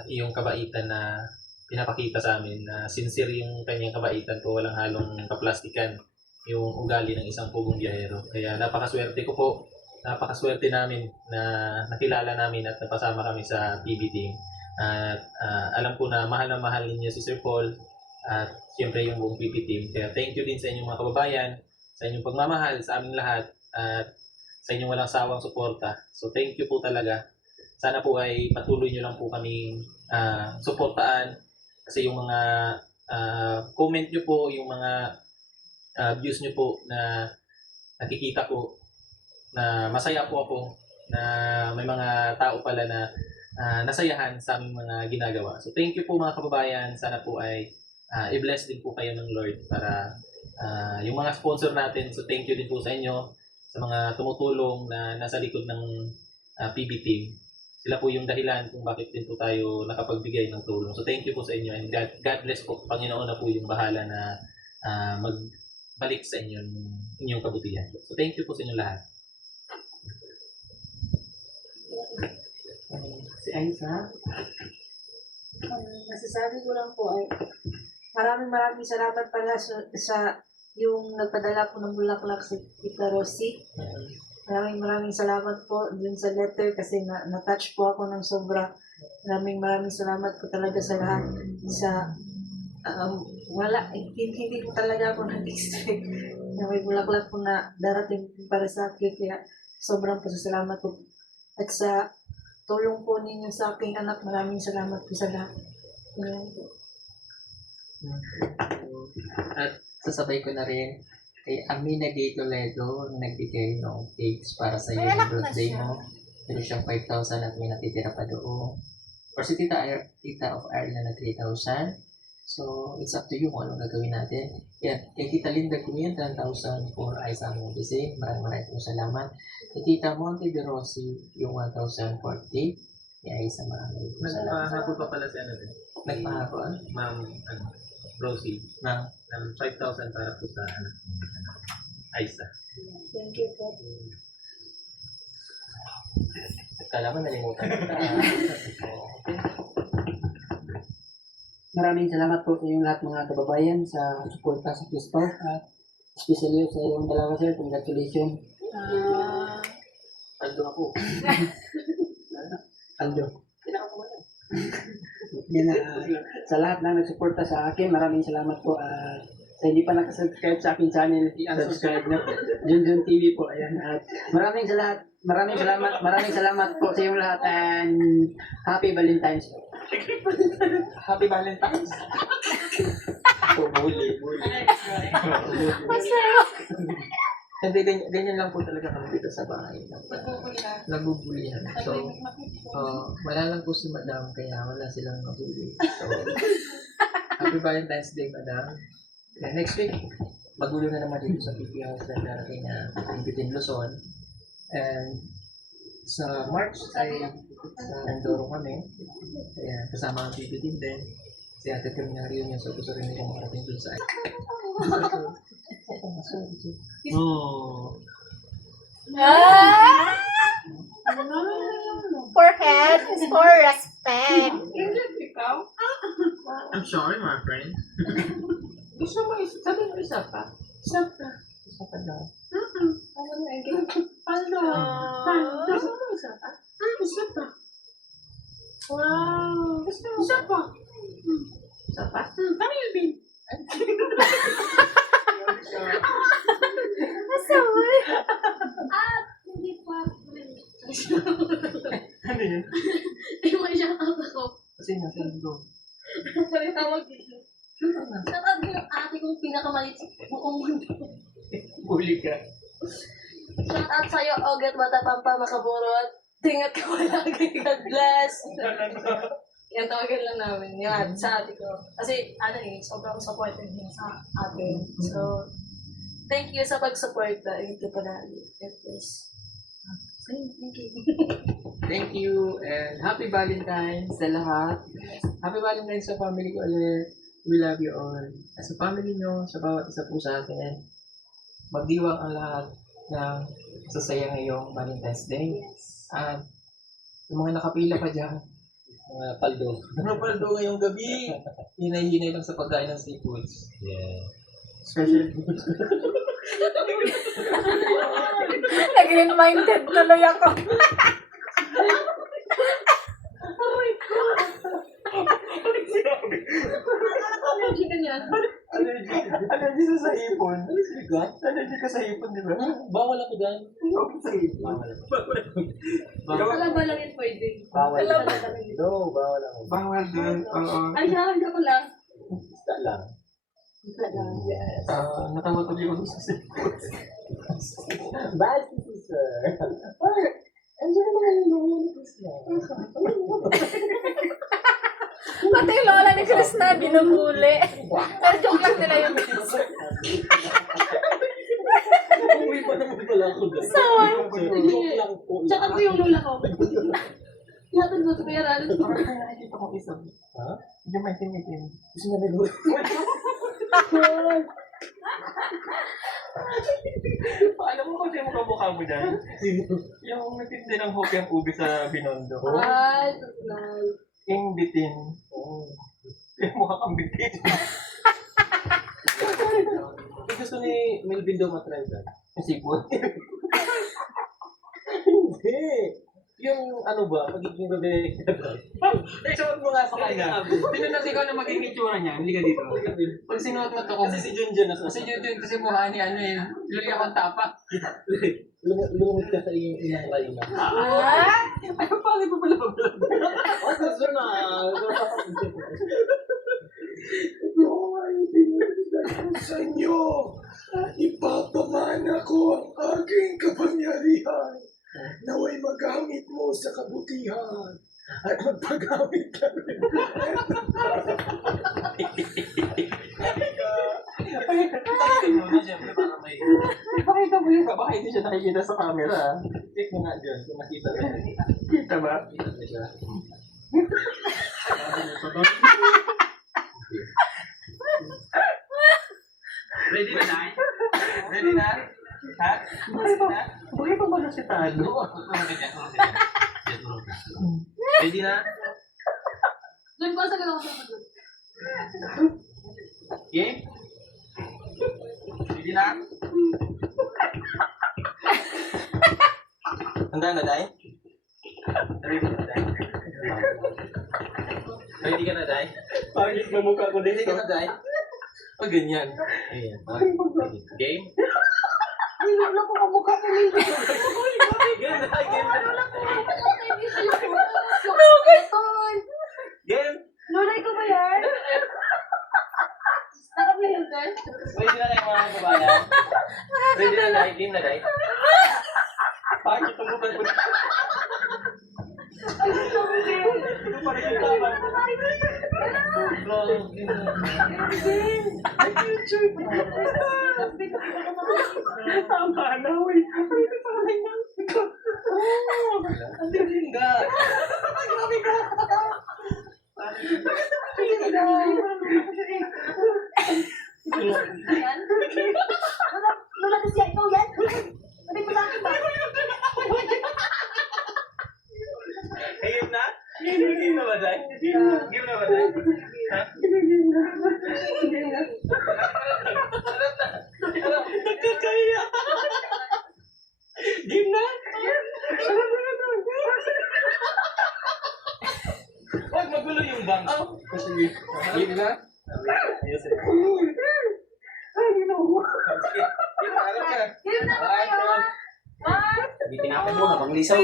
iyong kabaitan na pinapakita sa amin na sincere yung kanyang kabaitan po, walang halong kaplastikan yung ugali ng isang pugong biyahero. Kaya napakaswerte ko po, napakaswerte namin na nakilala namin at napasama kami sa PB team. At alam ko na mahal ninyo si Sir Paul at siyempre yung buong PB team. Kaya thank you din sa inyong mga kababayan, sa inyong pagmamahal sa aming lahat at sa inyong walang sawang suporta. So thank you po talaga. Sana po ay patuloy nyo lang po kaming suportaan kasi yung mga comment nyo po, yung mga views nyo po na nakikita ko na masaya po ako na may mga tao pala na nasayahan sa aming mga ginagawa. So thank you po mga kababayan. Sana po ay i-bless din po kayo ng Lord para yung mga sponsor natin. So thank you din po sa inyo, sa mga tumutulong na nasa likod ng PB team. Sila po yung dahilan kung bakit din po tayo nakapagbigay ng tulong. So thank you po sa inyo and God bless po. Panginoon na po yung bahala na magbalik sa inyong kabutihan. So thank you po sa inyo lahat. Si Aiza? Masasabi ko lang po ay maraming salamat pala sa yung nagpadala po ng bulaklak si Tita Rosie. Maraming salamat po dun sa letter kasi na-touch po ako ng sobra. Maraming salamat po talaga sa lahat. Hindi po talaga ako nag-expect na may bulaklak po na darating para sa akin. Kaya sobrang pasasalamat po. At sa tulong po ninyo sa aking anak, maraming salamat po sa lahat. Ayan po. At sasabay ko na rin kay Amina Gay Toledo na nagbigay ng cakes para sa iyo ng birthday mo. Pero siyang 5,000 at may natitira pa doon. Or si Tita of Ireland na 3,000. So, it's up to you kung anong gagawin natin. Yan, kay Tita Linda Gumian, 10,000 for Aiza Mondese. Maraming po salamat. Kay Tita Monte de Rossi, yung 1,000 for cake. Kay Aiza, maraming po salamat. Nagpahapon pa pala si Nagpahapon? Ma'am Rosie Na? ng 5,000 para po sa Aiza. Thank you po. Kala mo nalimutan kita. Maraming salamat po sa inyong lahat mga kababayan sa suporta sa Crispa at especially sa iyong dalawa sir. Congratulations. Aldo ako. Aldo. Yan na, sa lahat na nagsuporta sa akin, maraming salamat po. Sa hindi pa nakasubscribe sa aking channel, subscribe na po. Junjun TV po. Ayan. At maraming salamat po sa iyong lahat and Happy Valentine's po. Happy Valentine's. Bully. Hindi, ganyan lang po talaga kami dito sa bahay. Nagubulihan. So, wala lang po si Madam, kaya wala silang nabuli. So, Happy Valentine's Day, Madam. And next week, magulo na naman dito sa PP House na darating na Bitin Luzon. And sa March ay sa Andoro kami. Kaya kasama ang PP din din. Kasi atin kami ng reunion, so gusto rin nila makarating dun sa Oh. Forehead is for respect. I'm sorry, my friend. Gusto mo sabi mo isa pa? Isa pa daw. Gusto mo isa pa? Isa pa. Wow. Isa pa. Isa pa? Kami yun, babe. Masaway. Hindi pa. Ano yun? May shoutout ako. Sino doon? Tawag dito. Shoutout ko yung ate kong pinakamaliit sa buong mundo. Huli ka. Shoutout sa'yo, Ogat Matapampa Makaburot. Tingat ka palagi. God bless. Yan, tawagan lang namin. Yan, sa ate ko. Kasi, sobrang supportive niya sa ate. So, thank you sa pag-support na. Thank you palagi. God bless. Thank you. Thank you and Happy Valentine's sa lahat. Happy Valentine's sa family ko ulit. We love you all. As a family nyo, sa bawat isa po sa atin, magdiwang ang lahat ng sasaya ngayong Valentine's Day. At yung mga nakapila pa dyan, Mga paldo. paldo ngayong gabi, hinay-hinay lang sa pagkain ng seafoods. Yeah. Special Nag-minded tuloy ako. Allergy ka niyan. Allergy sa hipon. Allergy ka sa hipon, di ba? Bawal ako dyan. Okay sa hipon. Wala ba lang yun pwede? Bawal. Wala ba lang yun? No, bawal lang. Bawal din. Oo. Ay, hahanda ko lang. Basta lang. Yes. Natawa tuloy ako sa seafoods. Bye, sir. Andiyan Pati yung lola ni Chris na binubuli. Pero joke lang nila yun. Uwi pa naman pala ako doon. Sawa. Joke lang po. Tsaka ko yung lola ko. Yatod mo ito kaya Ral. Nakikita ko isa. Ha? Hindi maitim-itim. Gusto niya nilo. Alam mo kasi yung kamukha mo dyan? Yung nagtindi ng hope yung ubi sa Binondo. Ay, tutlal. Yung bitin. Yung mukha kang bitin. Gusto ni Melvin daw matry that. Sipon. Hindi. Yung ano ba, magiging babae ka ba? Suot mo nga sa kanya. Tinunan ikaw na magiging itsura niya. Hindi ka dito. Pag sinuot mo to, Kasi si Junjun nasa. kasi yun kasi mukha ni ano eh. Luli akong tapak. Lumamit ka sa iyong inang kayo na. Ay, pangit mo pala pag-vlog. Oh, gusto na. Sa inyo, ipapamana ko ang aking kapangyarihan. Naway magamit mo sa kabutihan at magpagamit ka rin. Pakita mo yun. Baka hindi siya nakikita sa camera. Check mo nga dyan, kung makita ba. Kita ba? Kita mo siya. Ready na, Nay? Ready na? Ha? Ready na? Bakit pa ba si Tado? Ready na? Doon ko sa gano'n ko sa doon. Okay? Ready na? Handa na, Day? Ready na, Day? Ready ka na, Day? Pangit na mukha ko Ready dito. ka na, Day? O, ganyan. Ayan. Game? Ay, wala ko kamukha ko nito. Game na, game na. Game? Lulay ko ba yan? Nakapilin din? Ready na kayo mga kabayan? Ready na, Day? Game na, Day? Bakit tumukan ko? Ito pa rin yung tama. Tama na, uy. Ito pa rin yung ang tinda. Grabe ka. Yan? Lula kasi ikaw yan? Sabi ko lang ba? Game na? Game na ba, Day? Game na ba, Day? Ha? Nagkakaya. Game na? Huwag magulo yung bank. Sige. Game na? Ayos eh. Sige. Game na, harap ka. Game na ba kayo? One, Bitinapin mo, habang lisaw.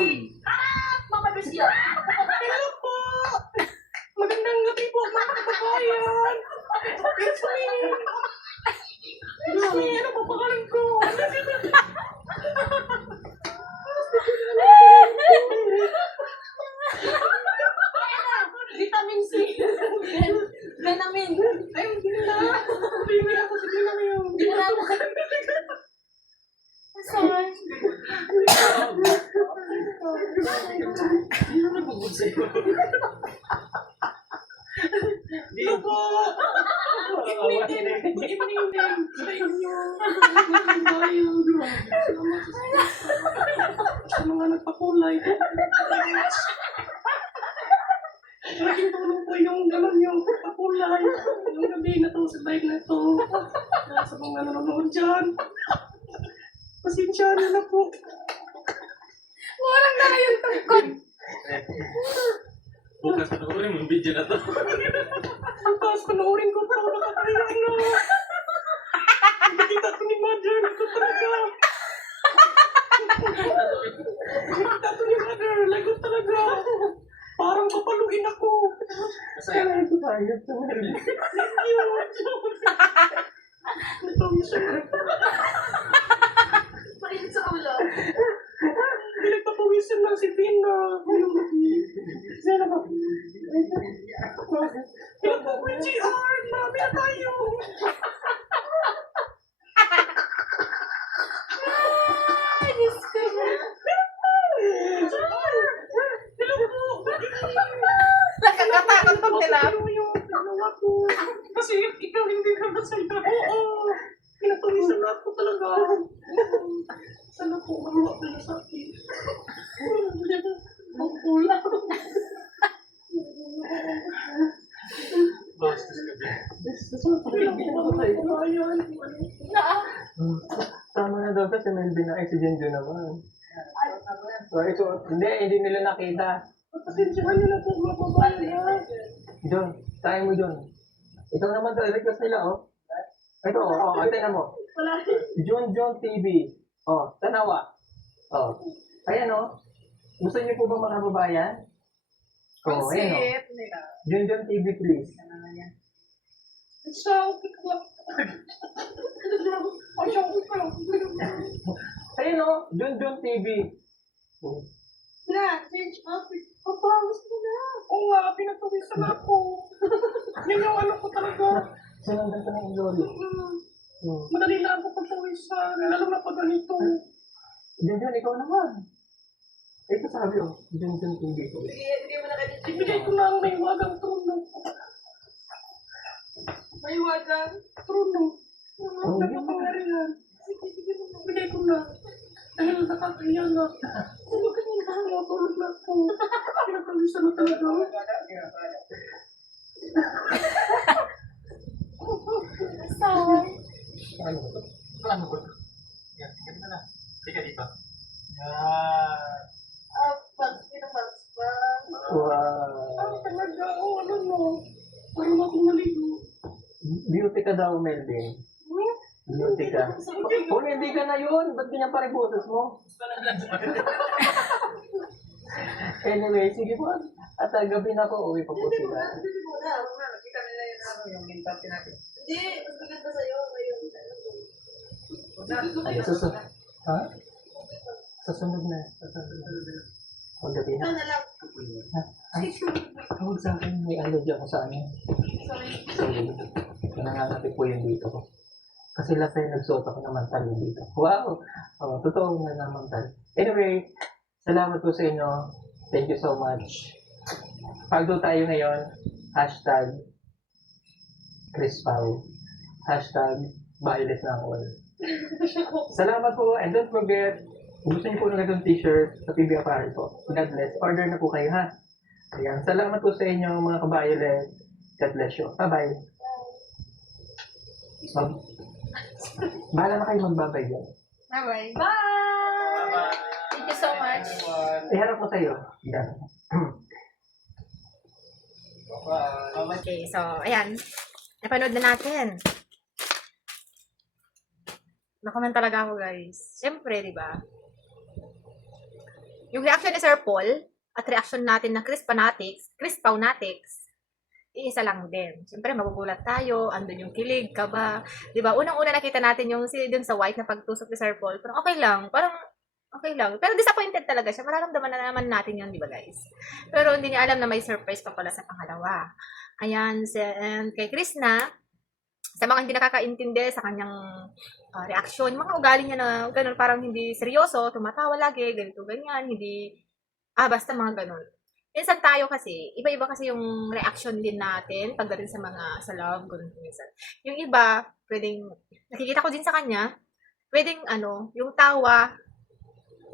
Mama Lucia. Hello po! Magandang gabi po mga kababayan! It's me! It's me! Ano po pangalan ko? Vitamin C. Venamin. Ay, hindi na! Baby ako sa Pinamin! Hindi na ako. Sorry. Hindi na nagpagod sa'yo. Dito po! Evening din! Evening din! Sa inyo! Magandang tayo! Sa mga nagpakulay. Laging tulong po yung gano'n yung pakulay. Yung gabi na to, sa bike na to. Sa mga nanonood dyan. Pasensya na po. Walang na yung tungkod. Bukas panoorin mo yung video na to. Bukas panoorin ko pero nakakaya na. Nakita ko ni Mother, ito talaga. Nakita ko ni Mother, lagot talaga. Parang papaluin ako. Masaya. Ito tayo. Thank you. Natawi siya. Mainit sa ulo. Pinagpapawisan lang si Pina. Sana ba? tayo. Ay, Diyos ko. Hello po. Nakakatakot pag nila. Yung ginawa ko. Kasi ikaw hindi ka masaya. Oo. Pinapawisan na ako talaga. Sana po magawa ka na sa akin. Ang pula. Bastos ka din. Tama na daw sa si Melvin na si Jenjo naman. So, hindi nila nakita. Pasensyahan niyo na po mga babae ha. John, tayo mo John. Ikaw naman daw, request nila oh. Ito, tingnan mo. Wala. John TV. Tanawa. Ayan Gusto niyo po ba mga kababayan? Ayan John TV please. Siya, ko. Ay, siya, ko. Ayan John TV. Na, change up. Papawas mo na. Oo nga, pinagpawisan ako. Yan yung ano ko talaga. Sinundan ko na yung lolo. Madali lang ako pagpawisan. Lalo na pag ganito. John, ikaw naman. Ito sabi John TV. Ibigay ko na ang may wagang trono. May wagang trono. Napapangarihan. Ibigay ko na. Dahil nakakahiya na. Ano kanina? Natulog na ako. Pinagpawisan na talaga. Ano? Ano ba? Yan, ganito na. Tika dito. Yan. Wow. Talaga, ano no? Parang ako maligo. Beauty ka daw, Melvin. Beauty ka. Kung hindi ka na yun, ba't ganyan pa rin boses mo? Anyway, sige po. At gabi na po, uwi pa po sila. Hindi, mas maganda sa'yo. Ay, susunod. Ha? Susunod na. Pag gabi na. Ay, tawag sa akin. May allergy ako sa ano. Sorry. Nangangapi po yung dito ko. Kasi last time nagsuot ako ng mantal dito. Wow! Totoo nga na mantal. Anyway, salamat po sa inyo. Thank you so much. Pagdo tayo ngayon, hashtag Chris Pao. Hashtag Violet na all. Salamat po. And don't forget, kung gusto niyo po ng ganitong t-shirt sa PB Apparel po. God bless. Order na po kayo ha. Ayan. Salamat po sa inyo mga ka-Violet. God bless you. Bye-bye. Bahala na kayo magbabay yan. Bye-bye. Bye! Thank you so much. Iharap mo sa'yo. Yan. Okay, so, ayan. Napanood na natin. Nakoment talaga ako, guys. Siyempre, di ba? Yung reaction ni Sir Paul at reaction natin ng Chris Paunatics, iisa lang din. Siyempre, magugulat tayo. Andun yung kilig, kaba. Di ba? Unang-una nakita natin yung dun sa white na pagtusok ni Sir Paul. Parang okay lang. Pero disappointed talaga siya. Mararamdaman na naman natin yun, di ba, guys? Pero hindi niya alam na may surprise pa pala sa pangalawa. Ayan, and kay Chris na, sa mga hindi nakakaintindi sa kanyang reaction, mga ugali niya na ganun, parang hindi seryoso, tumatawa lagi, ganito, ganyan, hindi, basta mga ganun. Minsan tayo kasi, iba-iba kasi yung reaction din natin pagdating sa mga sa love, ganun minsan. Yung iba, pwedeng, nakikita ko din sa kanya, pwedeng yung tawa,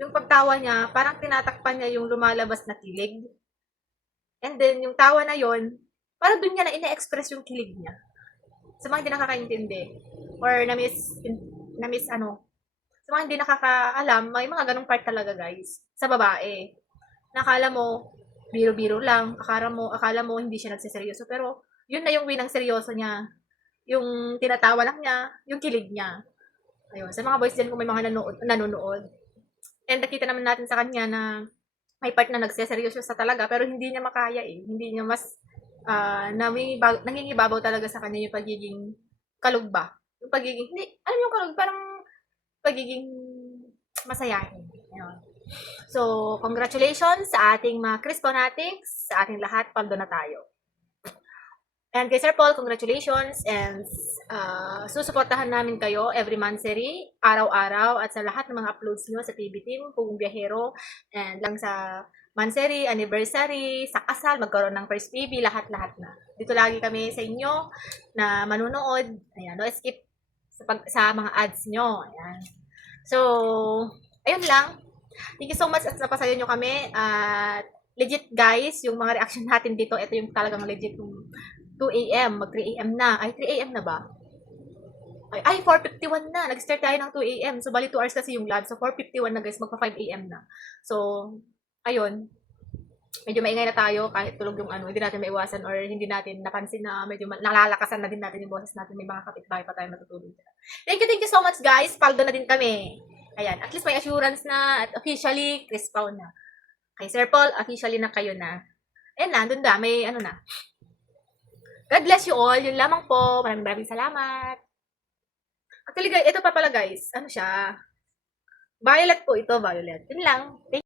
yung pagtawa niya, parang tinatakpan niya yung lumalabas na kilig. And then, yung tawa na yon, parang dun niya na ina-express yung kilig niya. Sa mga hindi nakakaintindi, or sa mga hindi nakakaalam, may mga ganong part talaga, guys, sa babae. Nakala mo, biro-biro lang, akala mo hindi siya nagsiseryoso, pero yun na yung winang seryoso niya. Yung tinatawa lang niya, yung kilig niya. Ayun, sa mga boys dyan kung may mga nanonood. And nakita naman natin sa kanya na may part na nagsiseryoso sa talaga, pero hindi niya makaya eh. Hindi niya nangingibabaw talaga sa kanya yung pagiging kalugba. Yung pagiging, alam yung kalug, parang pagiging masayahin. Ayun. So, congratulations sa ating mga Chris Fanatics, sa ating lahat, paldo na tayo. And kay Sir Paul, congratulations. And susuportahan namin kayo every monthsary, araw-araw, at sa lahat ng mga uploads nyo sa TV Team, Pugong Biyahero, and lang sa monthsary, anniversary, sa kasal, magkaroon ng first baby, lahat-lahat na. Dito lagi kami sa inyo na manunood. Ayan, no skip sa mga ads nyo. Ayan. So, ayun lang. Thank you so much at napasaya nyo kami. At legit guys, yung mga reaction natin dito, ito yung talagang legit yung 2 a.m. Mag 3 a.m. na. Ay, 3 a.m. na ba? Ay, 4:51 na. Nag-start tayo ng 2 a.m. So, bali 2 hours kasi yung live. So, 4:51 na guys. Magpa 5 a.m. na. So, ayun. Medyo maingay na tayo kahit tulog yung ano. Hindi natin maiwasan or hindi natin napansin na medyo nalalakasan na din natin yung boses natin. May mga kapitbahay pa tayo matutulog. Thank you so much guys. Paldo na din kami. Ayan. At least may assurance na at officially, Chris Pao na. Kay Sir Paul, officially na kayo na. Ayan na. Doon na. May ano na. God bless you all. Yun lamang po. Maraming salamat. Actually, guys, ito pa pala guys. Ano siya? Violet po ito, violet. Yun lang. Thank